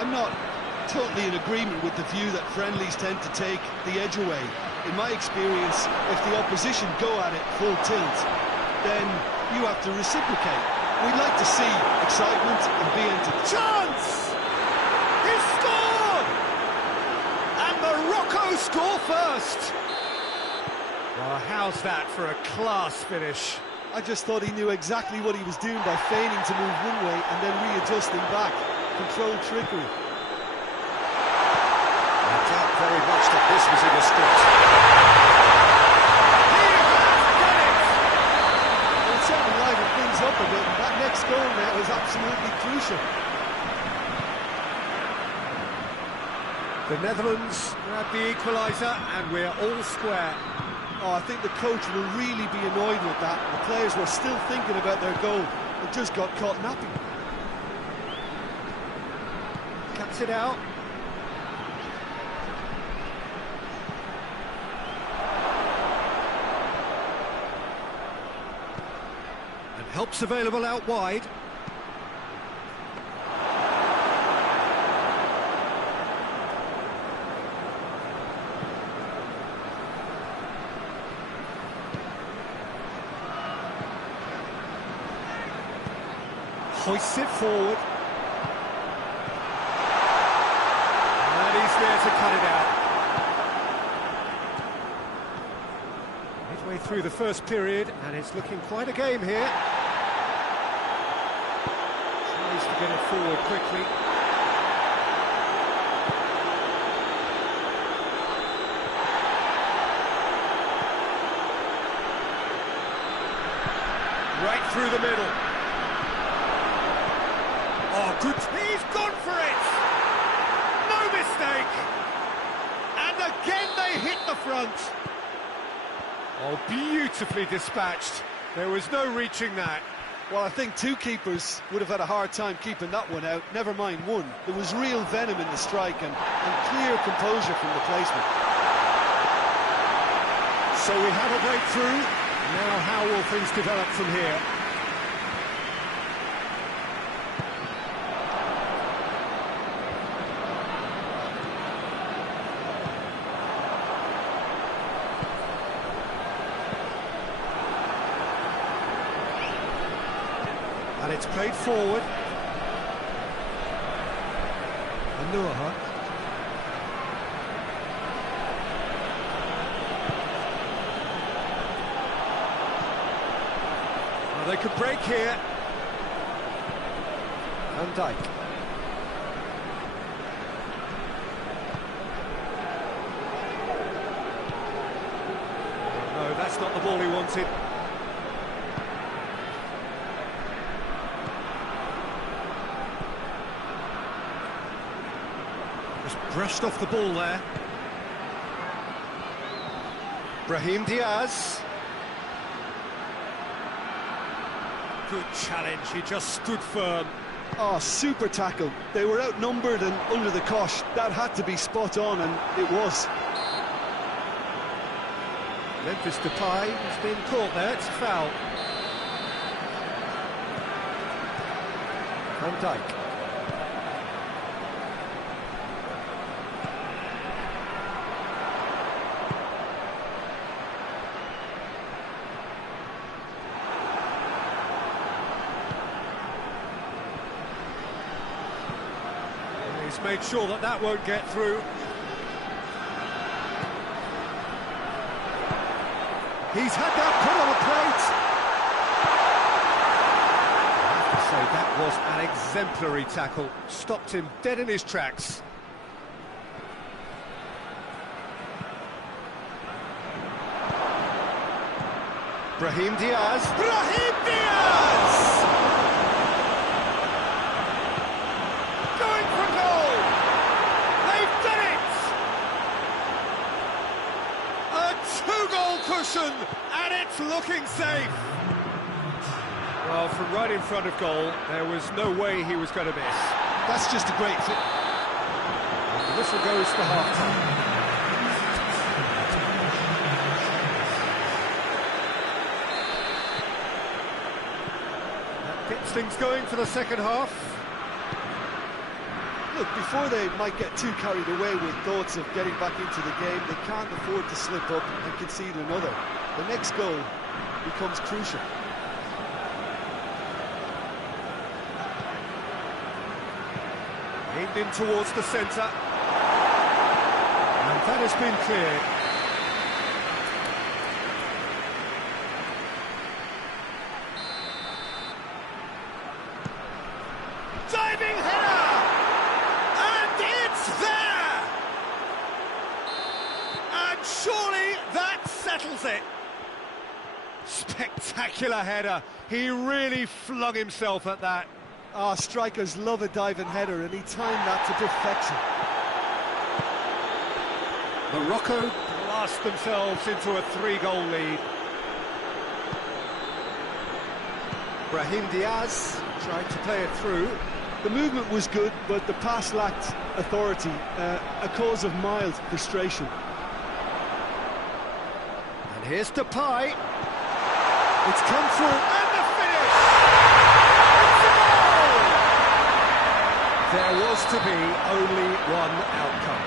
I'm not totally in agreement with the view that friendlies tend to take the edge away. In my experience, if the opposition go at it full tilt, then you have to reciprocate. We'd like to see excitement and be entertained. Chance! He scored! And Morocco score first! Well, how's that for a class finish? I just thought he knew exactly what he was doing by feigning to move one way and then readjusting back. Controlled trickery. I doubt very much that this was in the script. He has done it! Well, it certainly livened things up a bit, and that next goal now is absolutely crucial. The Netherlands grab the equaliser and we're all square. Oh, I think the coach will really be annoyed with that. The players were still thinking about their goal. It just got caught napping. Cuts it out. And help's available out wide. Hoists it forward. And he's there to cut it out. Midway through the first period, and it's looking quite a game here. Tries to get it forward quickly. Right through the middle. Oh, good. He's gone for it! No mistake! And again they hit the front. Oh, beautifully dispatched. There was no reaching that. Well, I think two keepers would have had a hard time keeping that one out, never mind one. There was real venom in the strike and clear composure from the placement. So we have a breakthrough. Now how will things develop from here? And it's played forward. Anuaha. Well, they could break here. Van Dijk. No, that's not the ball he wanted. Brushed off the ball there. Brahim Diaz. Good challenge, he just stood firm. Oh, super tackle. They were outnumbered and under the cosh. That had to be spot on, and it was. Memphis Depay has been caught there, it's a foul. Van Dijk. He's made sure that that won't get through. He's had that put on the plate. I have to say, that was an exemplary tackle. Stopped him dead in his tracks. Brahim Diaz. Brahim Diaz! Cushion, and it's looking safe. Well, from right in front of goal, there was no way he was going to miss. That's just a great fit. And the whistle goes for half-time. That gets things going for the second half. Look, before they might get too carried away with thoughts of getting back into the game, they can't afford to slip up and concede another. The next goal becomes crucial. Aimed in towards the centre. And that has been cleared. Diving header! There! And surely that settles it. Spectacular header. He really flung himself at that. Ah, strikers love a diving header, and he timed that to perfection. Morocco blast themselves into a 3-goal lead. Brahim Diaz tried to play it through. The movement was good, but the pass lacked authority, a cause of mild frustration. And here's Depay. It's come through, and the finish! It's a goal! There was to be only one outcome.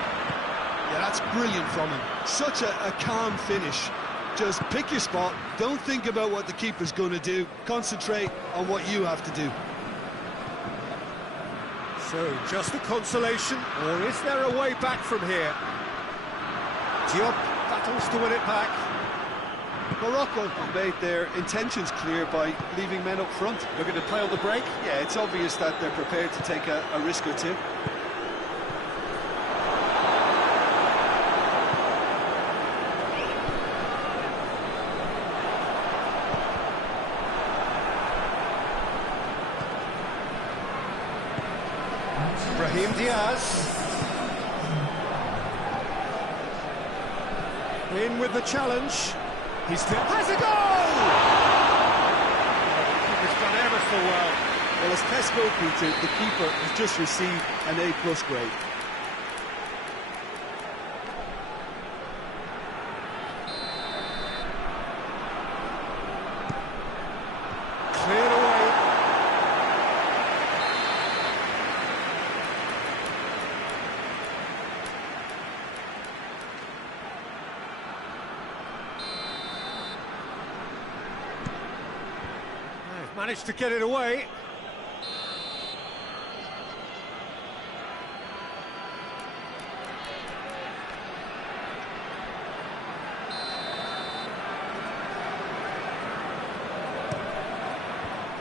Yeah, that's brilliant from him. Such a calm finish. Just pick your spot, don't think about what the keeper's going to do, concentrate on what you have to do. So, just a consolation, or is there a way back from here? Diop battles to win it back. Morocco made their intentions clear by leaving men up front. Looking to play on the break? Yeah, it's obvious that they're prepared to take a risk or two. Brahim Diaz. In with the challenge. He still has a goal! He's done ever so well. Well, as tests go, Peter, the keeper has just received an A+ grade. Cleared away. They've managed to get it away.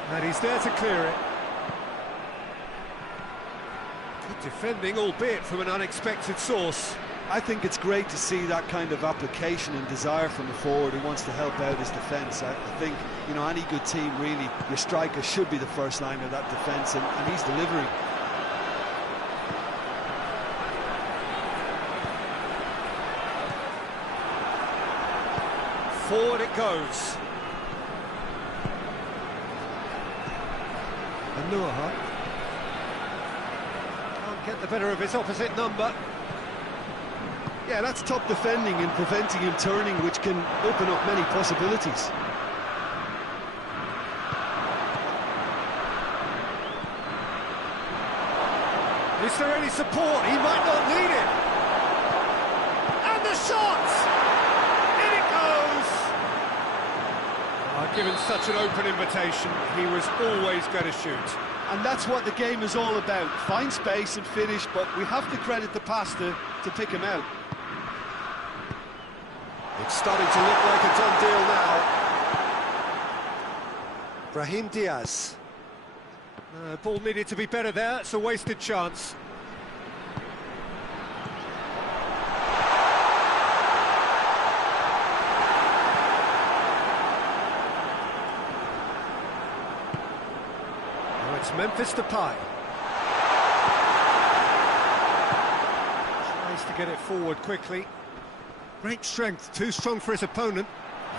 And he's there to clear it. Good defending, albeit from an unexpected source. I think it's great to see that kind of application and desire from a forward who wants to help out his defence. I think, you know, any good team, really, your striker should be the first line of that defence, and he's delivering. Forward it goes. And Noah can't get the better of his opposite number. Yeah, that's top defending and preventing him turning, which can open up many possibilities. Is there any support? He might not need it. And the shot! In it goes! Given such an open invitation, he was always going to shoot. And that's what the game is all about. Find space and finish, but we have to credit the passer to pick him out. It's starting to look like a done deal now. Brahim Diaz. Ball needed to be better there, it's a wasted chance. Now it's Memphis Depay. Tries to get it forward quickly. Great strength, too strong for his opponent.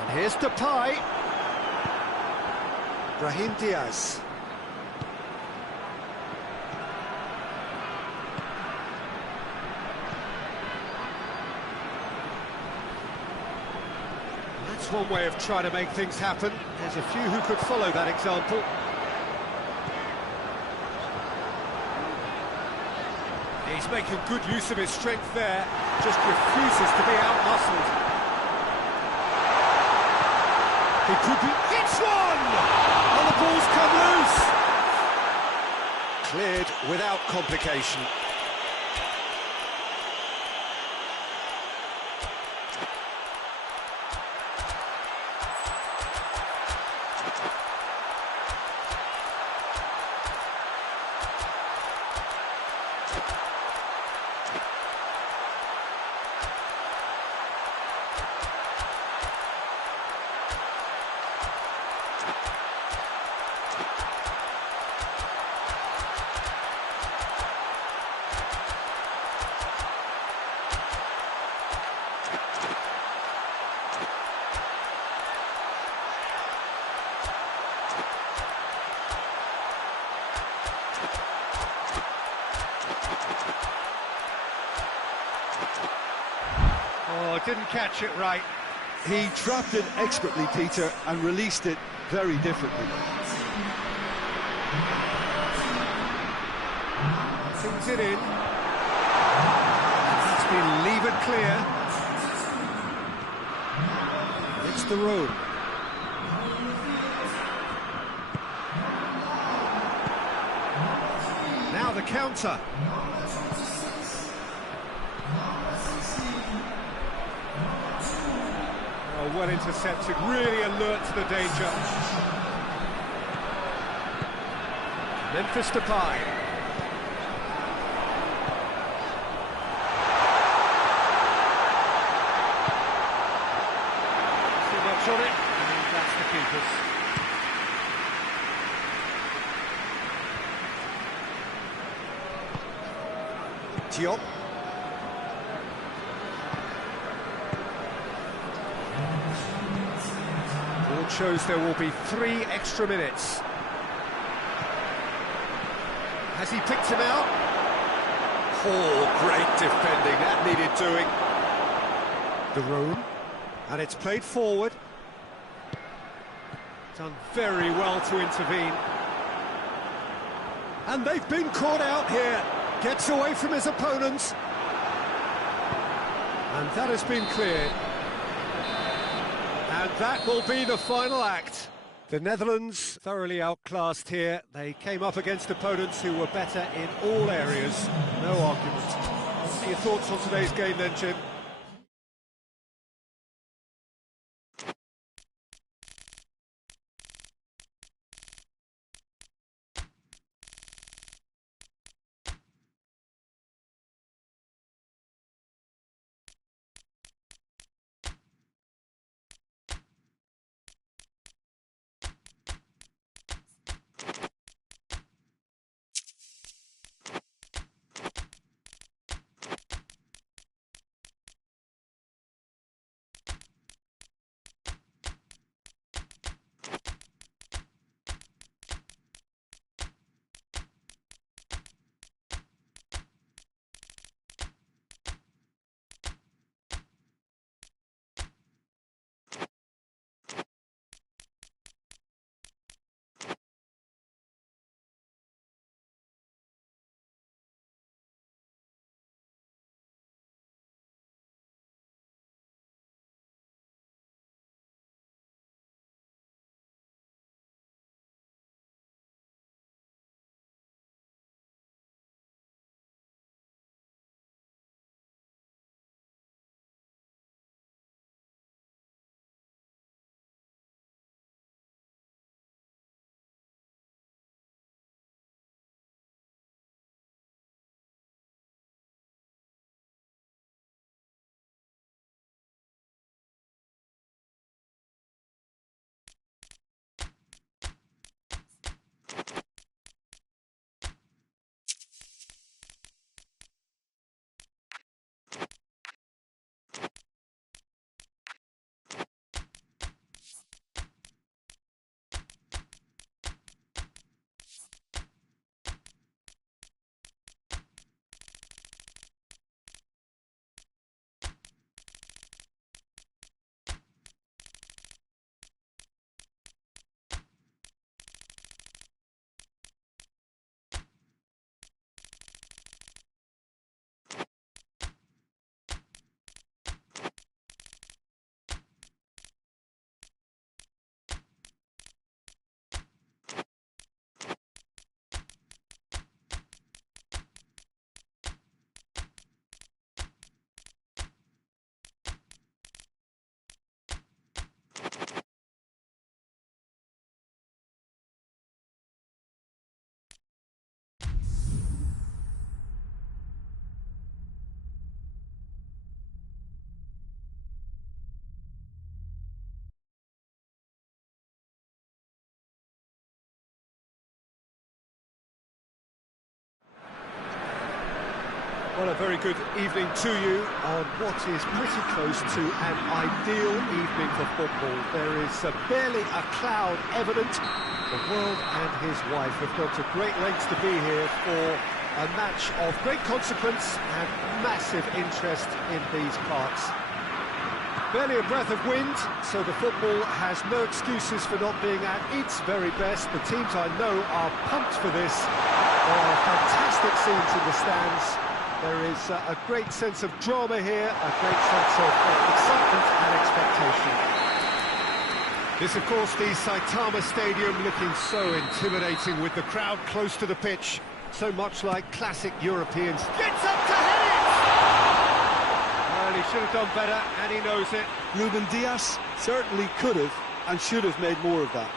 And here's Depay. Brahim Diaz. That's one way of trying to make things happen. There's a few who could follow that example. He's making good use of his strength there, just refuses to be out-muscled. He could be... Hits one! And the ball's come loose! Cleared without complication. Oh, didn't catch it right. He trapped it expertly, Peter, and released it very differently. Things it in. It's been levered clear. It's the road. Now the counter. Oh, well intercepted, really alert to the danger. Memphis Depay. Too much on it, and that's the keeper's. Diop. All shows there will be 3 extra minutes. Has he picked him out? Oh, great defending, that needed doing. The room, and it's played forward. Done very well to intervene. And they've been caught out here. Gets away from his opponents. And that has been cleared. And that will be the final act. The Netherlands thoroughly outclassed here. They came up against opponents who were better in all areas. No argument. What are your thoughts on today's game then, Jim? Well, a very good evening to you on what is pretty close to an ideal evening for football. There is barely a cloud evident. The world and his wife have gone to great lengths to be here for a match of great consequence and massive interest in these parts. Barely a breath of wind, so the football has no excuses for not being at its very best. The teams I know are pumped for this. There are fantastic scenes in the stands. There is a great sense of drama here, a great sense of excitement and expectation. This, of course, the Saitama Stadium looking so intimidating with the crowd close to the pitch. So much like classic Europeans. Gets up to head it! Well, he should have done better, and he knows it. Ruben Dias certainly could have and should have made more of that.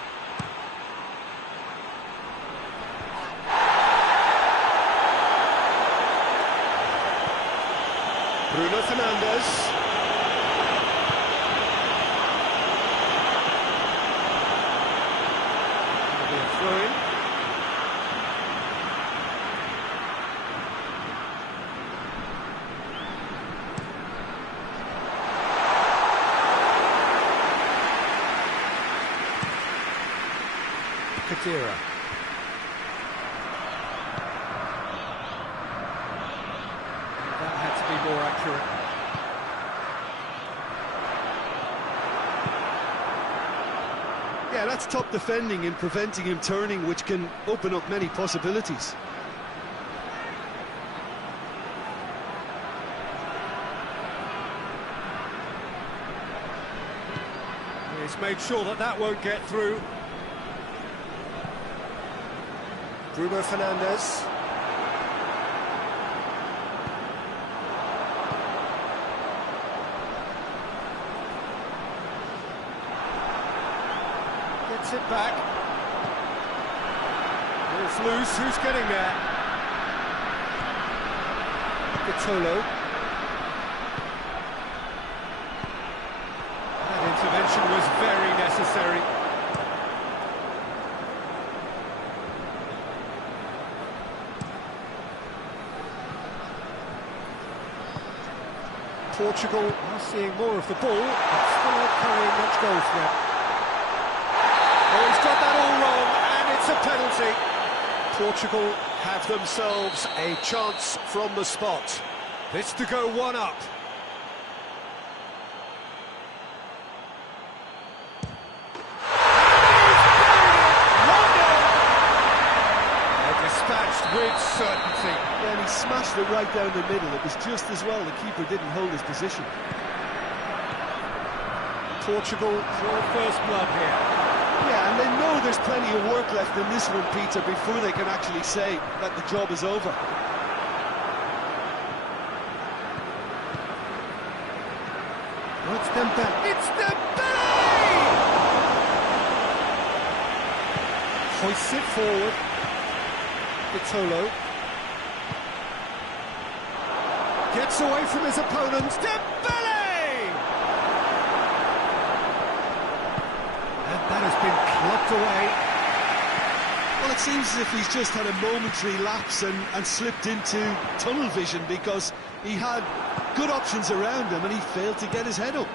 Bruno Fernandes. That'll be a throw-in. Kadira. That had to be more accurate. Yeah, that's top defending and preventing him turning, which can open up many possibilities. He's made sure that that won't get through. Bruno Fernandes. Gets it back. Ball's loose, who's getting there? Vitolo. That intervention was very necessary. Portugal are seeing more of the ball, but still not carrying much goal threat. Oh, he's got that all wrong, and it's a penalty. Portugal have themselves a chance from the spot. This to go one up. With certainty. Yeah, and he smashed it right down the middle. It was just as well the keeper didn't hold his position. Portugal draw first blood here. Yeah, and they know there's plenty of work left in this one, Peter, before they can actually say that the job is over. Oh, it's Dembele. It's Dembele! Hoists it forward. Vitolo gets away from his opponent. Dembele! And that has been clubbed away. Well, it seems as if he's just had a momentary lapse and slipped into tunnel vision, because he had good options around him and he failed to get his head up.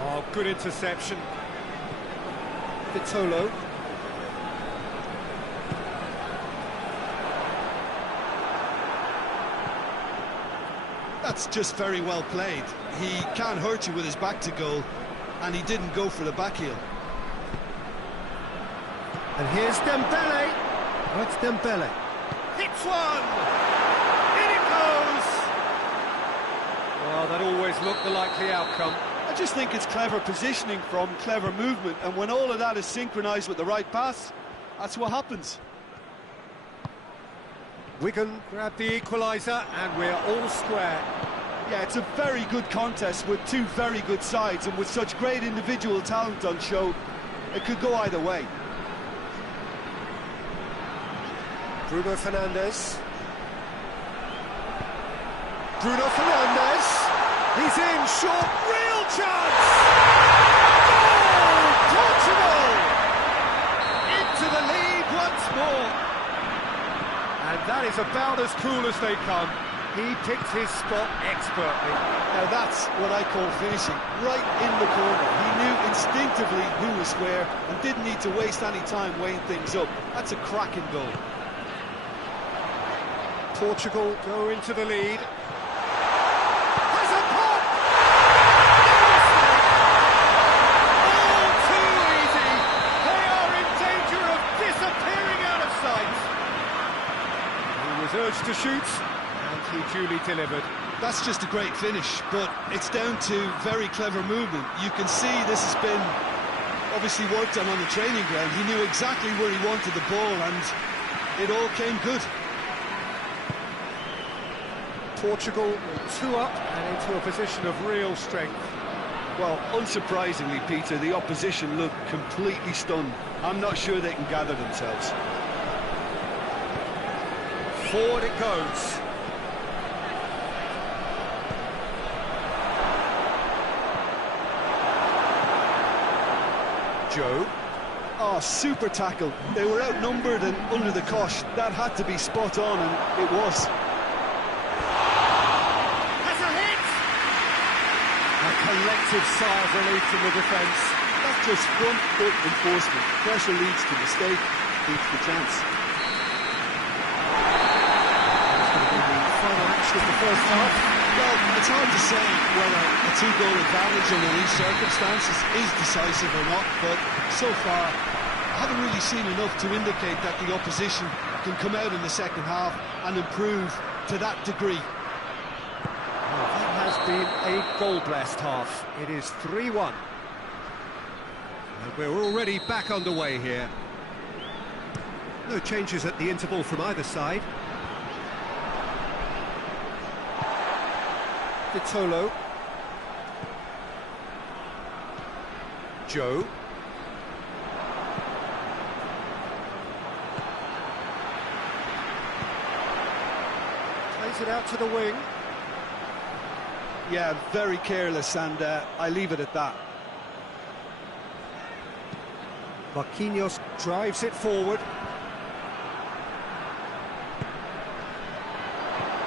Oh, good interception. Vitolo. That's just very well played. He can't hurt you with his back to goal, and he didn't go for the back heel. And here's Dembele. Oh, it's Dembele. Hits one! In it goes! Well, that always looked the likely outcome. I just think it's clever positioning from clever movement, and when all of that is synchronised with the right pass, that's what happens. Wigan grab the equaliser, and we're all square. Yeah, it's a very good contest with two very good sides, and with such great individual talent on show, it could go either way. Bruno Fernandes. Bruno Fernandes. He's in, short, real chance! Goal! Portugal! Into the lead once more. And that is a about as cool as they come. He picked his spot expertly. Now that's what I call finishing, right in the corner. He knew instinctively who was where and didn't need to waste any time weighing things up. That's a cracking goal. Portugal go into the lead. Has a pop! All too easy. They are in danger of disappearing out of sight. He was urged to shoot, and he duly delivered. That's just a great finish, but it's down to very clever movement. You can see this has been obviously worked on the training ground. He knew exactly where he wanted the ball, and it all came good. Portugal 2 up and into a position of real strength. Well, unsurprisingly, Peter, the opposition look completely stunned. I'm not sure they can gather themselves. Forward it goes. Joe. Oh, super tackle. They were outnumbered and under the cosh. That had to be spot on, and it was. Collective sigh of relief from the defence. That's just front foot enforcement. Pressure leads to mistake, leads to chance. That's going to be the final action of the first half. Well, it's hard to say whether a two-goal advantage under these circumstances is decisive or not, but so far I haven't really seen enough to indicate that the opposition can come out in the second half and improve to that degree. Has been a goal-blessed half. It is 3-1. And we're already back underway here. No changes at the interval from either side. Vitolo. Joe. Plays it out to the wing. Yeah, very careless, and I leave it at that. Marquinhos drives it forward.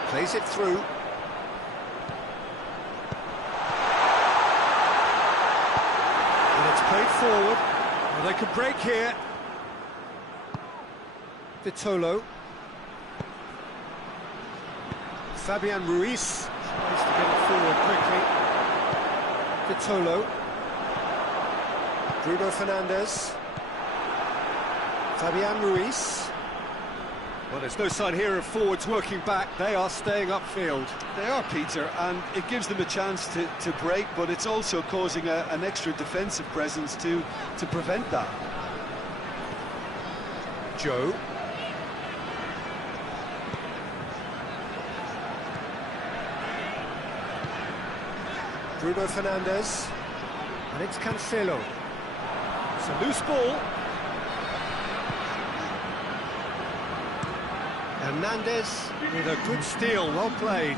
Plays it through. And it's played forward. Well, they could break here. Vitolo. Fabian Ruiz tries to get it forward quickly. Vitolo. Bruno Fernandes. Fabian Ruiz. Well, there's no sign here of forwards working back. They are staying upfield. They are, Peter, and it gives them a chance to break, but it's also causing an extra defensive presence to prevent that. Joe. Bruno Fernandes. And it's Cancelo. It's a loose ball. Hernandez with a good steal, well played.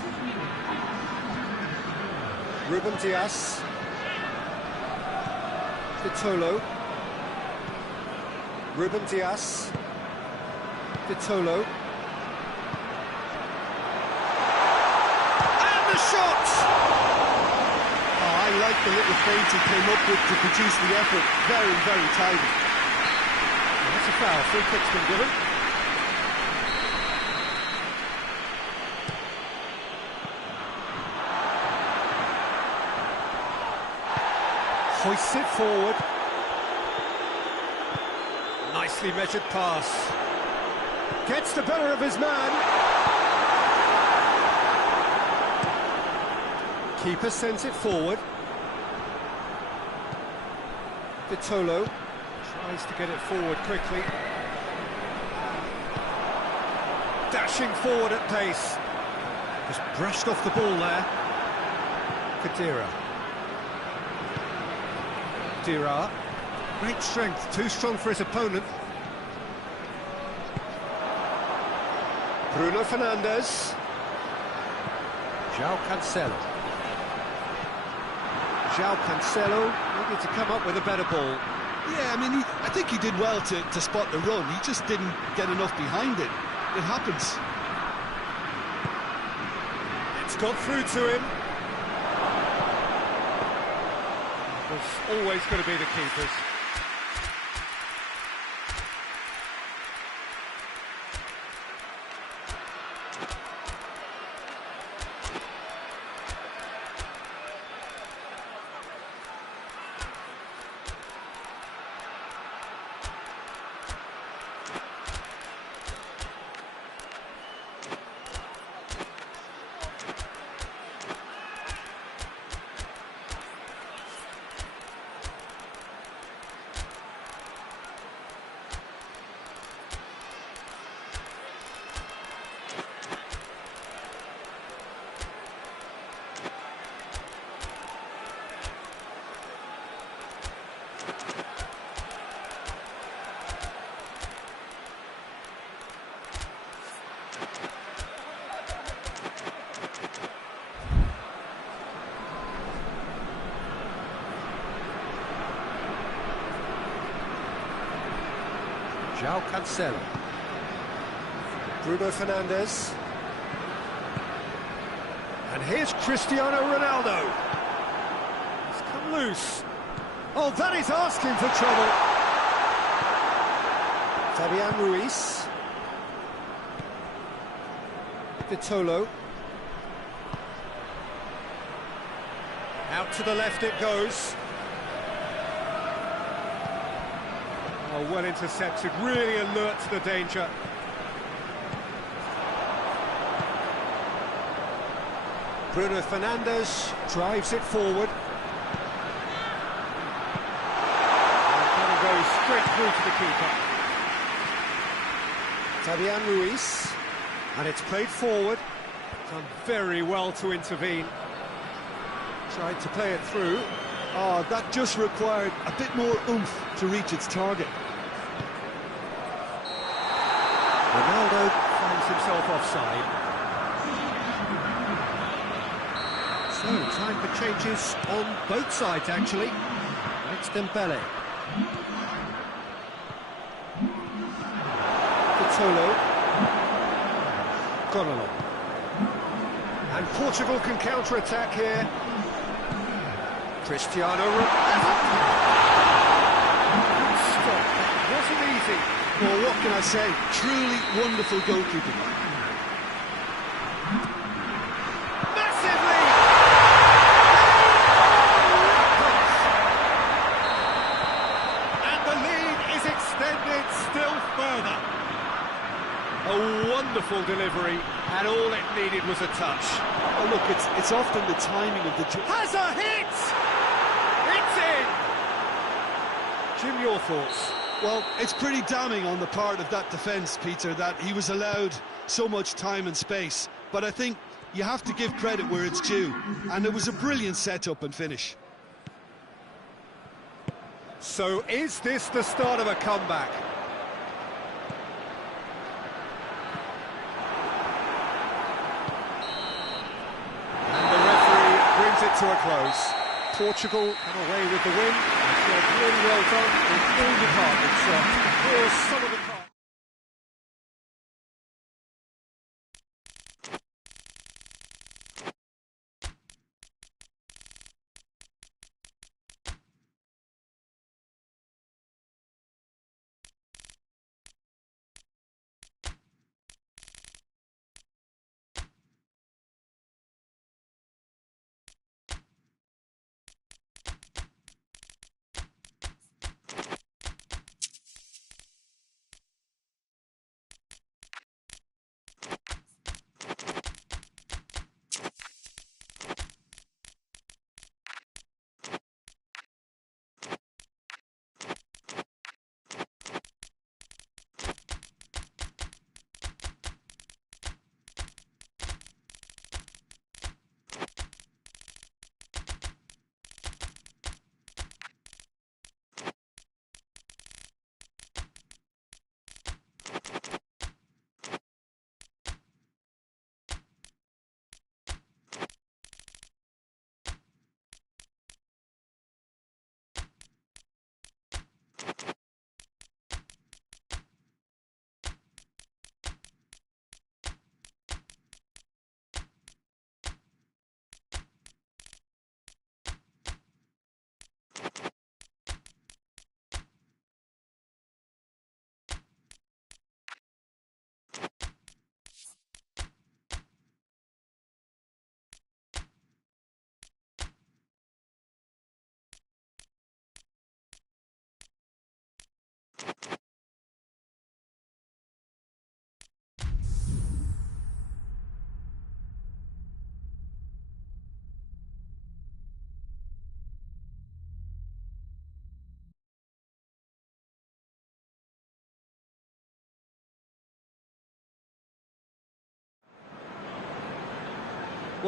Ruben Dias. Vitolo. Ruben Dias. Vitolo. And the shot! Oh, I like the little feint he came up with to produce the effort. Very, very tidy. Well, that's a foul. Free kick's been given. Hoists it forward. Nicely measured pass. Gets the better of his man. Keeper sends it forward. Vitolo tries to get it forward quickly. Dashing forward at pace. Just brushed off the ball there. Khedira. Dira. Great strength, too strong for his opponent. Bruno Fernandes. João Cancelo. João Cancelo needed to come up with a better ball. Yeah, I mean, I think he did well to spot the run. He just didn't get enough behind it. It happens. got through to him. Was always going to be the keepers. João Cancelo. Bruno Fernandes. And here's Cristiano Ronaldo. He's come loose. Oh, that is asking for trouble. Fabian Ruiz. Vitolo. Out to the left it goes. Oh, well intercepted, really alert to the danger. Bruno Fernandes drives it forward. And it goes straight through to the keeper. Fabian Ruiz. And it's played forward. Done very well to intervene. Tried to play it through. Oh, that just required a bit more oomph to reach its target. Ronaldo finds himself offside. So, time for changes on both sides, actually. Next Dembele. Vitolo. Gonalo. And Portugal can counter-attack here. Cristiano Ronaldo. Stop. That wasn't easy. Well, what can I say? Truly wonderful goalkeeping. Massively! And the lead is extended still further. A wonderful delivery, and all it needed was a touch. Oh, look, it's often the timing of the... Has a hit! It's in! Jim, your thoughts? Well, it's pretty damning on the part of that defence, Peter, that he was allowed so much time and space. But I think you have to give credit where it's due. And it was a brilliant set-up and finish. So is this the start of a comeback? And the referee brings it to a close. Portugal come away with the win. It's really well done in all departments. Here's some of the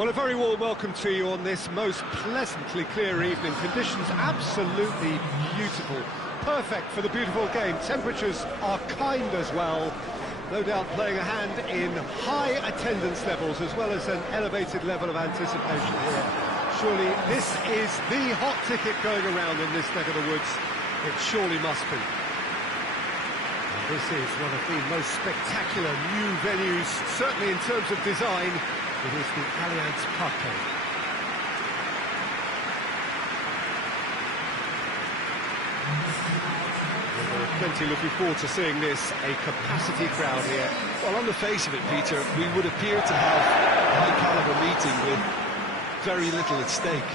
Well, a very warm welcome to you on this most pleasantly clear evening. Conditions absolutely beautiful. Perfect for the beautiful game. Temperatures are kind as well. No doubt playing a hand in high attendance levels as well as an elevated level of anticipation here. Surely this is the hot ticket going around in this neck of the woods. It surely must be. And this is one of the most spectacular new venues, certainly in terms of design. It is the Allianz Parque. There are plenty looking forward to seeing this, a capacity crowd here. Well, on the face of it, Peter, we would appear to have a high-caliber meeting with very little at stake.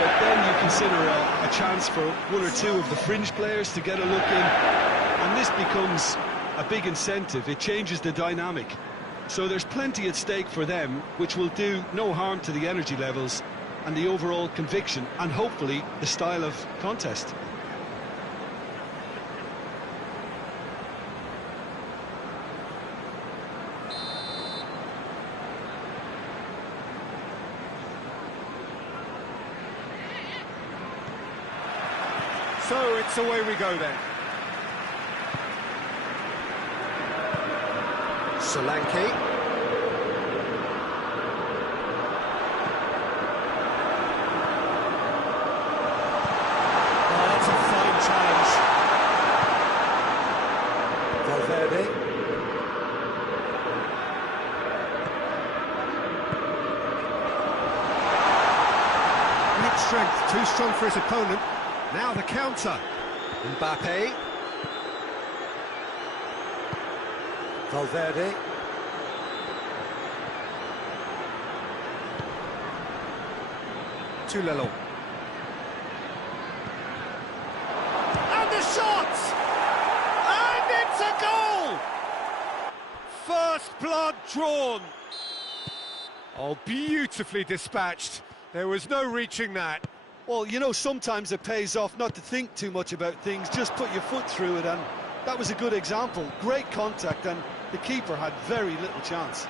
But then you consider a chance for one or two of the fringe players to get a look in, and this becomes a big incentive. It changes the dynamic. So there's plenty at stake for them, which will do no harm to the energy levels and the overall conviction, and hopefully the style of contest. So it's away we go then. Solanke. Oh, that's a fine challenge. Valverde. Great strength, too strong for his opponent. Now the counter. Mbappe. Valverde. To Lelon. And the shot! And it's a goal! First blood drawn. Oh, beautifully dispatched. There was no reaching that. Well, you know, sometimes it pays off not to think too much about things, just put your foot through it, and that was a good example. Great contact, and the keeper had very little chance.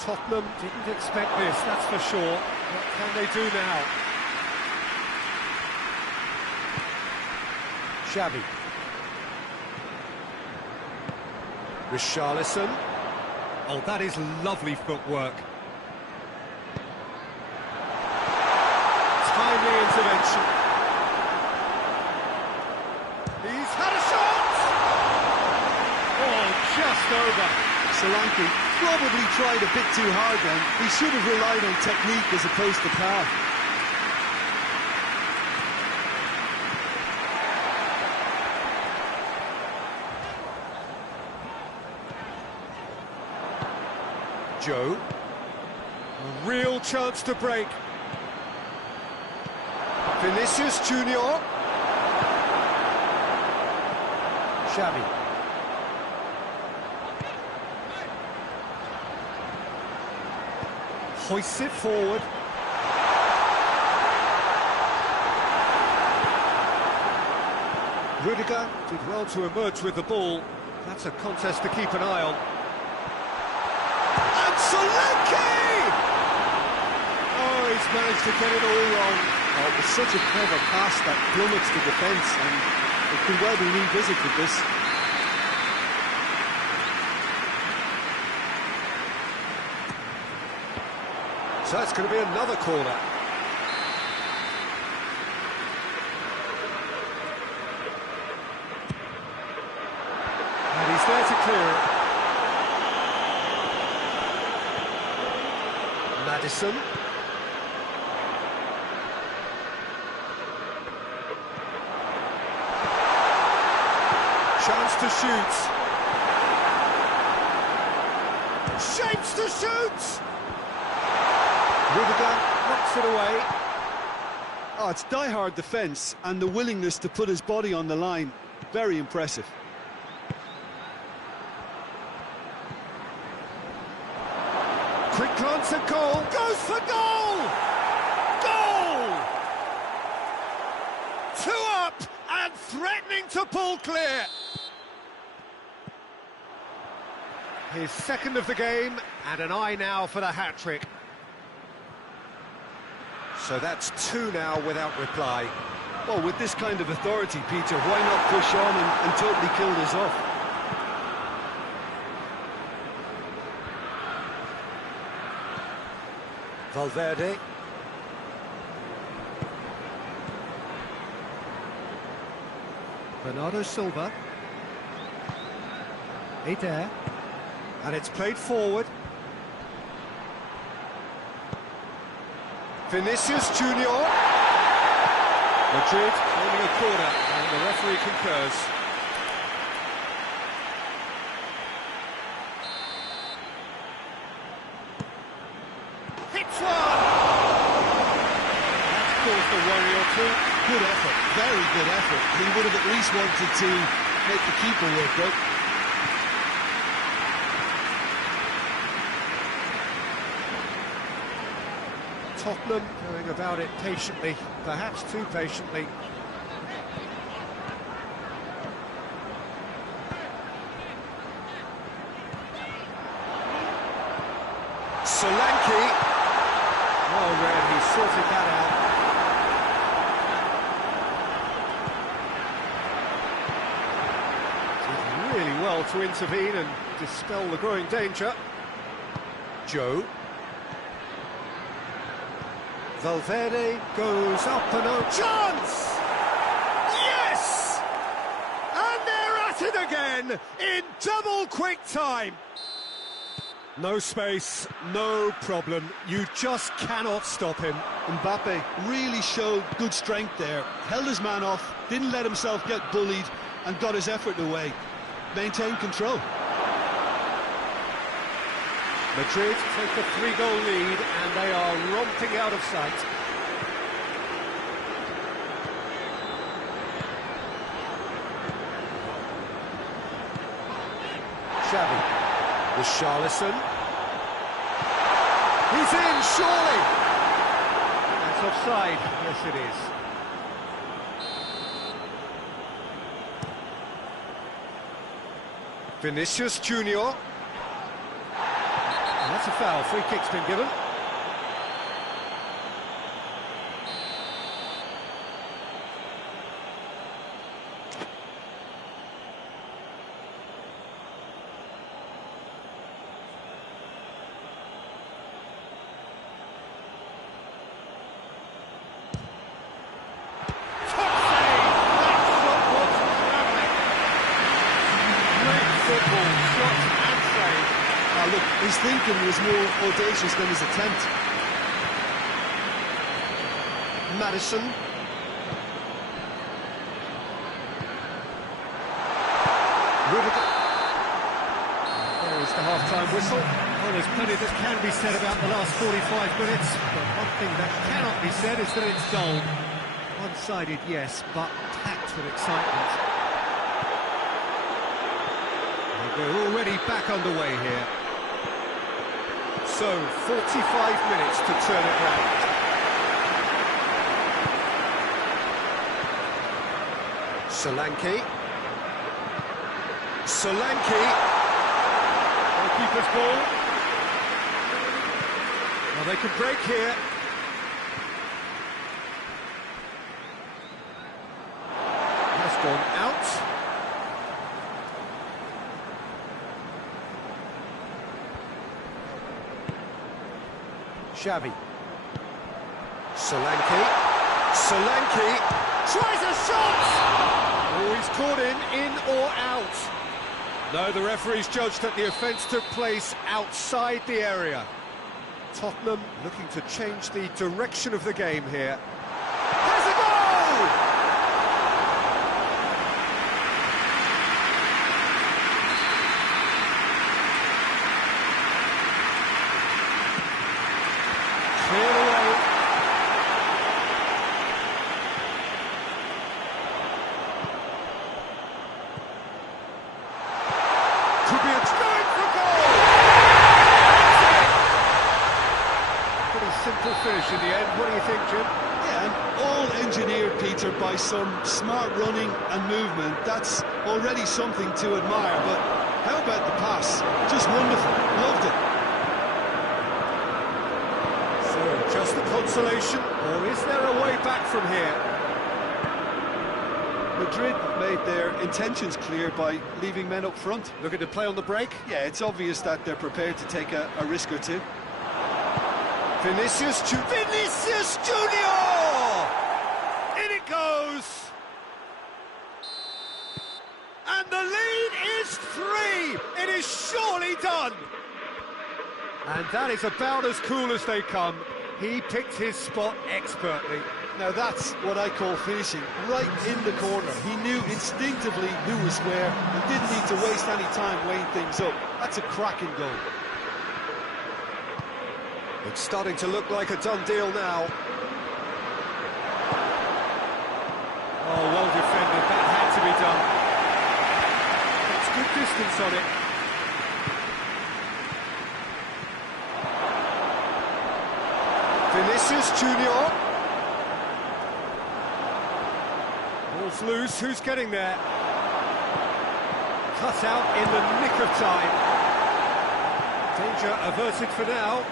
Tottenham didn't expect this, that's for sure. What can they do now? Xavi. Richarlison. Oh, that is lovely footwork. Timely intervention. He's had a shot! Oh, just over. Solanke probably tried a bit too hard then. He should have relied on technique as opposed to power. Joe. A real chance to break. Vinicius Junior. Xavi. Hoists it forward. Rudiger did well to emerge with the ball. That's a contest to keep an eye on. And Solanke! Oh, he's managed to get it all wrong. Oh, it was such a clever pass that plummets the defence, and it could well be revisited, this. So it's going to be another corner. And he's there to clear it. Madison. Chance to shoot. Shapes to shoot! Rudiger knocks it away. Oh, it's die-hard defence and the willingness to put his body on the line. Very impressive. Quick glance at goal. Goes for goal! Goal! 2 up and threatening to pull clear. His second of the game, And an eye now for the hat-trick. So that's 2 now without reply. Well, with this kind of authority, Peter, why not push on and totally kill this off? Valverde. Bernardo Silva. Eder. And it's played forward. Vinicius Junior. Madrid holding a corner, and the referee concurs. Hits one! That's caused a worry or two. Good effort, very good effort. He would have at least wanted to make the keeper work, right? Tottenham going about it patiently, perhaps too patiently. Solanke. Well read, he sorted that out. Did really well to intervene and dispel the growing danger. Joe. Valverde goes up and oh, chance! Yes! And they're at it again in double quick time. No space, no problem. You just cannot stop him. Mbappe really showed good strength there. Held his man off, didn't let himself get bullied, and got his effort away. Maintained control. Madrid take a 3-goal lead and they are romping out of sight. Xavi with Charlison. He's in, surely! That's offside, yes it is. Vinicius Junior. That's a foul, free kick's been given. Look, his thinking was more audacious than his attempt. Madison. Rudiger. There is the half-time whistle. Well, there's plenty that can be said about the last 45 minutes, but one thing that cannot be said is that it's dull. One-sided, yes, but packed with excitement. And we're already back underway here. So, 45 minutes to turn it round. Solanke. Solanke. Goalkeeper's ball. Well, they can break here. Has gone out. Xavi. Solanke. Solanke tries a shot! Oh, he's caught him in or out. No, the referee's judged that the offence took place outside the area. Tottenham looking to change the direction of the game here. Has a goal! Clear away. Could be a going for goal! Pretty simple finish in the end. What do you think, Jim? Yeah, and all engineered, Peter, by some smart running and movement. That's already something to admire, but how about the pass? Just wonderful. Loved it. Just the consolation, or is there a way back from here? Madrid made their intentions clear by leaving men up front. Looking to play on the break. Yeah, it's obvious that they're prepared to take a risk or two. Vinicius Junior! In it goes! And the lead is 3! It is surely done! And that is about as cool as they come. He picked his spot expertly. Now that's what I call finishing, right in the corner. He knew instinctively who was where and didn't need to waste any time weighing things up. That's a cracking goal. It's starting to look like a done deal now. Oh, well defended, that had to be done. It's good distance on it. Vinicius Junior. Ball's loose, who's getting there? Cut out in the nick of time. Danger averted for now.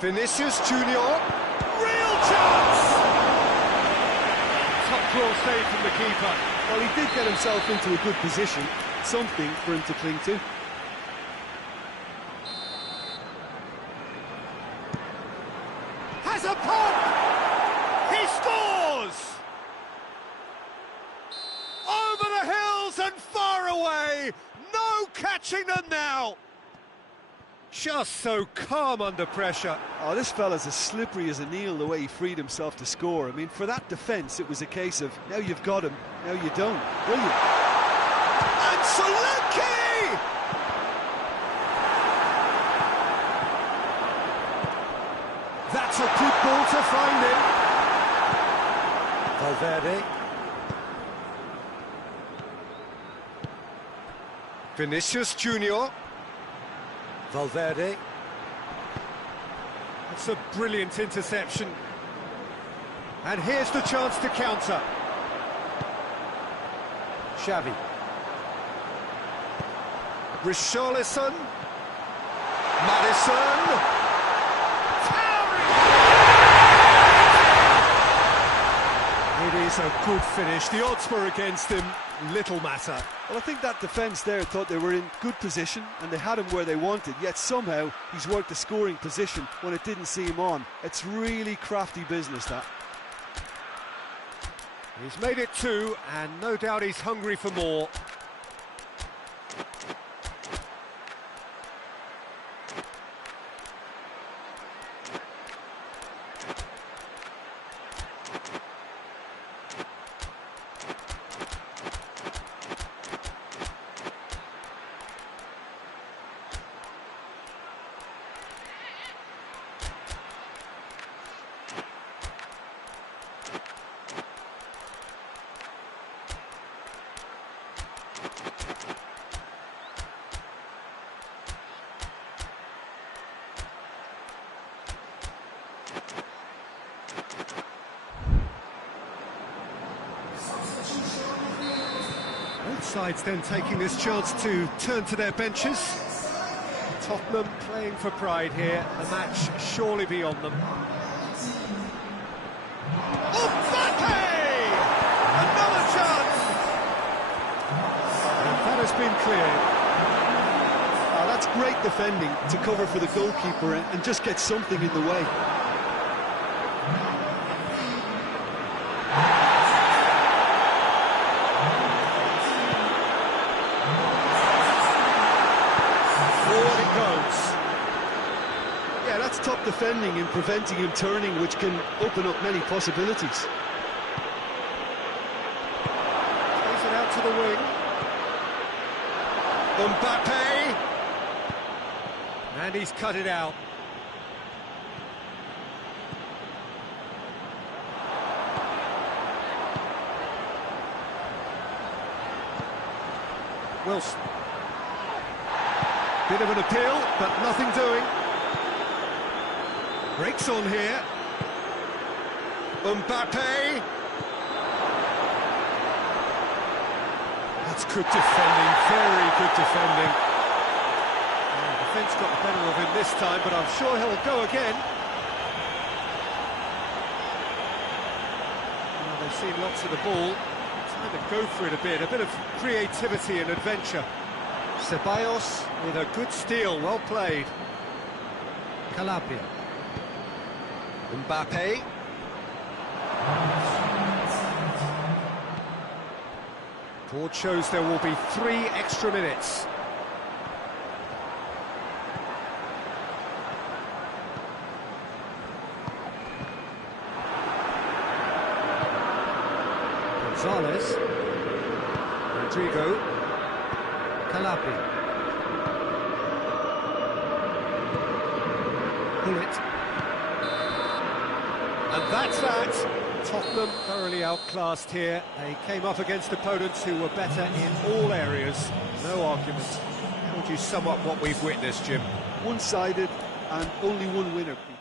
Vinicius Junior. Real chance! Top claw save from the keeper. Well, he did get himself into a good position. Something for him to cling to. Has a pop! He scores! Over the hills and far away! No catching them now! Just so calm under pressure. Oh, this fella's as slippery as a Neil, the way he freed himself to score. I mean, for that defence, it was a case of, now you've got him, now you don't. Brilliant. And Solanke! That's a good ball to find him. Valverde. Vinicius Junior. Valverde. That's a brilliant interception. And here's the chance to counter. Xavi. Richarlison. Madison. It is a good finish. The odds were against him. Little matter. Well, I think that defence there thought they were in good position and they had him where they wanted, yet somehow he's worked the scoring position when it didn't see him on. It's really crafty business, that. He's made it 2, and no doubt he's hungry for more. Both sides then taking this chance to turn to their benches. Tottenham playing for pride here, the match surely beyond them. Mbappe! Another chance! And that has been cleared. Oh, that's great defending to cover for the goalkeeper and just get something in the way. Yeah, that's top defending and preventing him turning, which can open up many possibilities. Plays it out to the wing. Mbappe! And he's cut it out. Wilson. Bit of an appeal, but nothing doing. Breaks on here. Mbappe. That's good defending, very good defending. defence got the better of him this time, but I'm sure he'll go again. Well, they've seen lots of the ball. Time to go for it a bit of creativity and adventure. Ceballos with a good steal, well played. Calabria. Mbappe. Board shows there will be 3 extra minutes. Gonzalez. Rodrigo. Calabria. Bullet. And that's that. Tottenham thoroughly outclassed here. They came up against opponents who were better in all areas. No argument. How would you sum up what we've witnessed, Jim? One-sided and only one winner, Pete.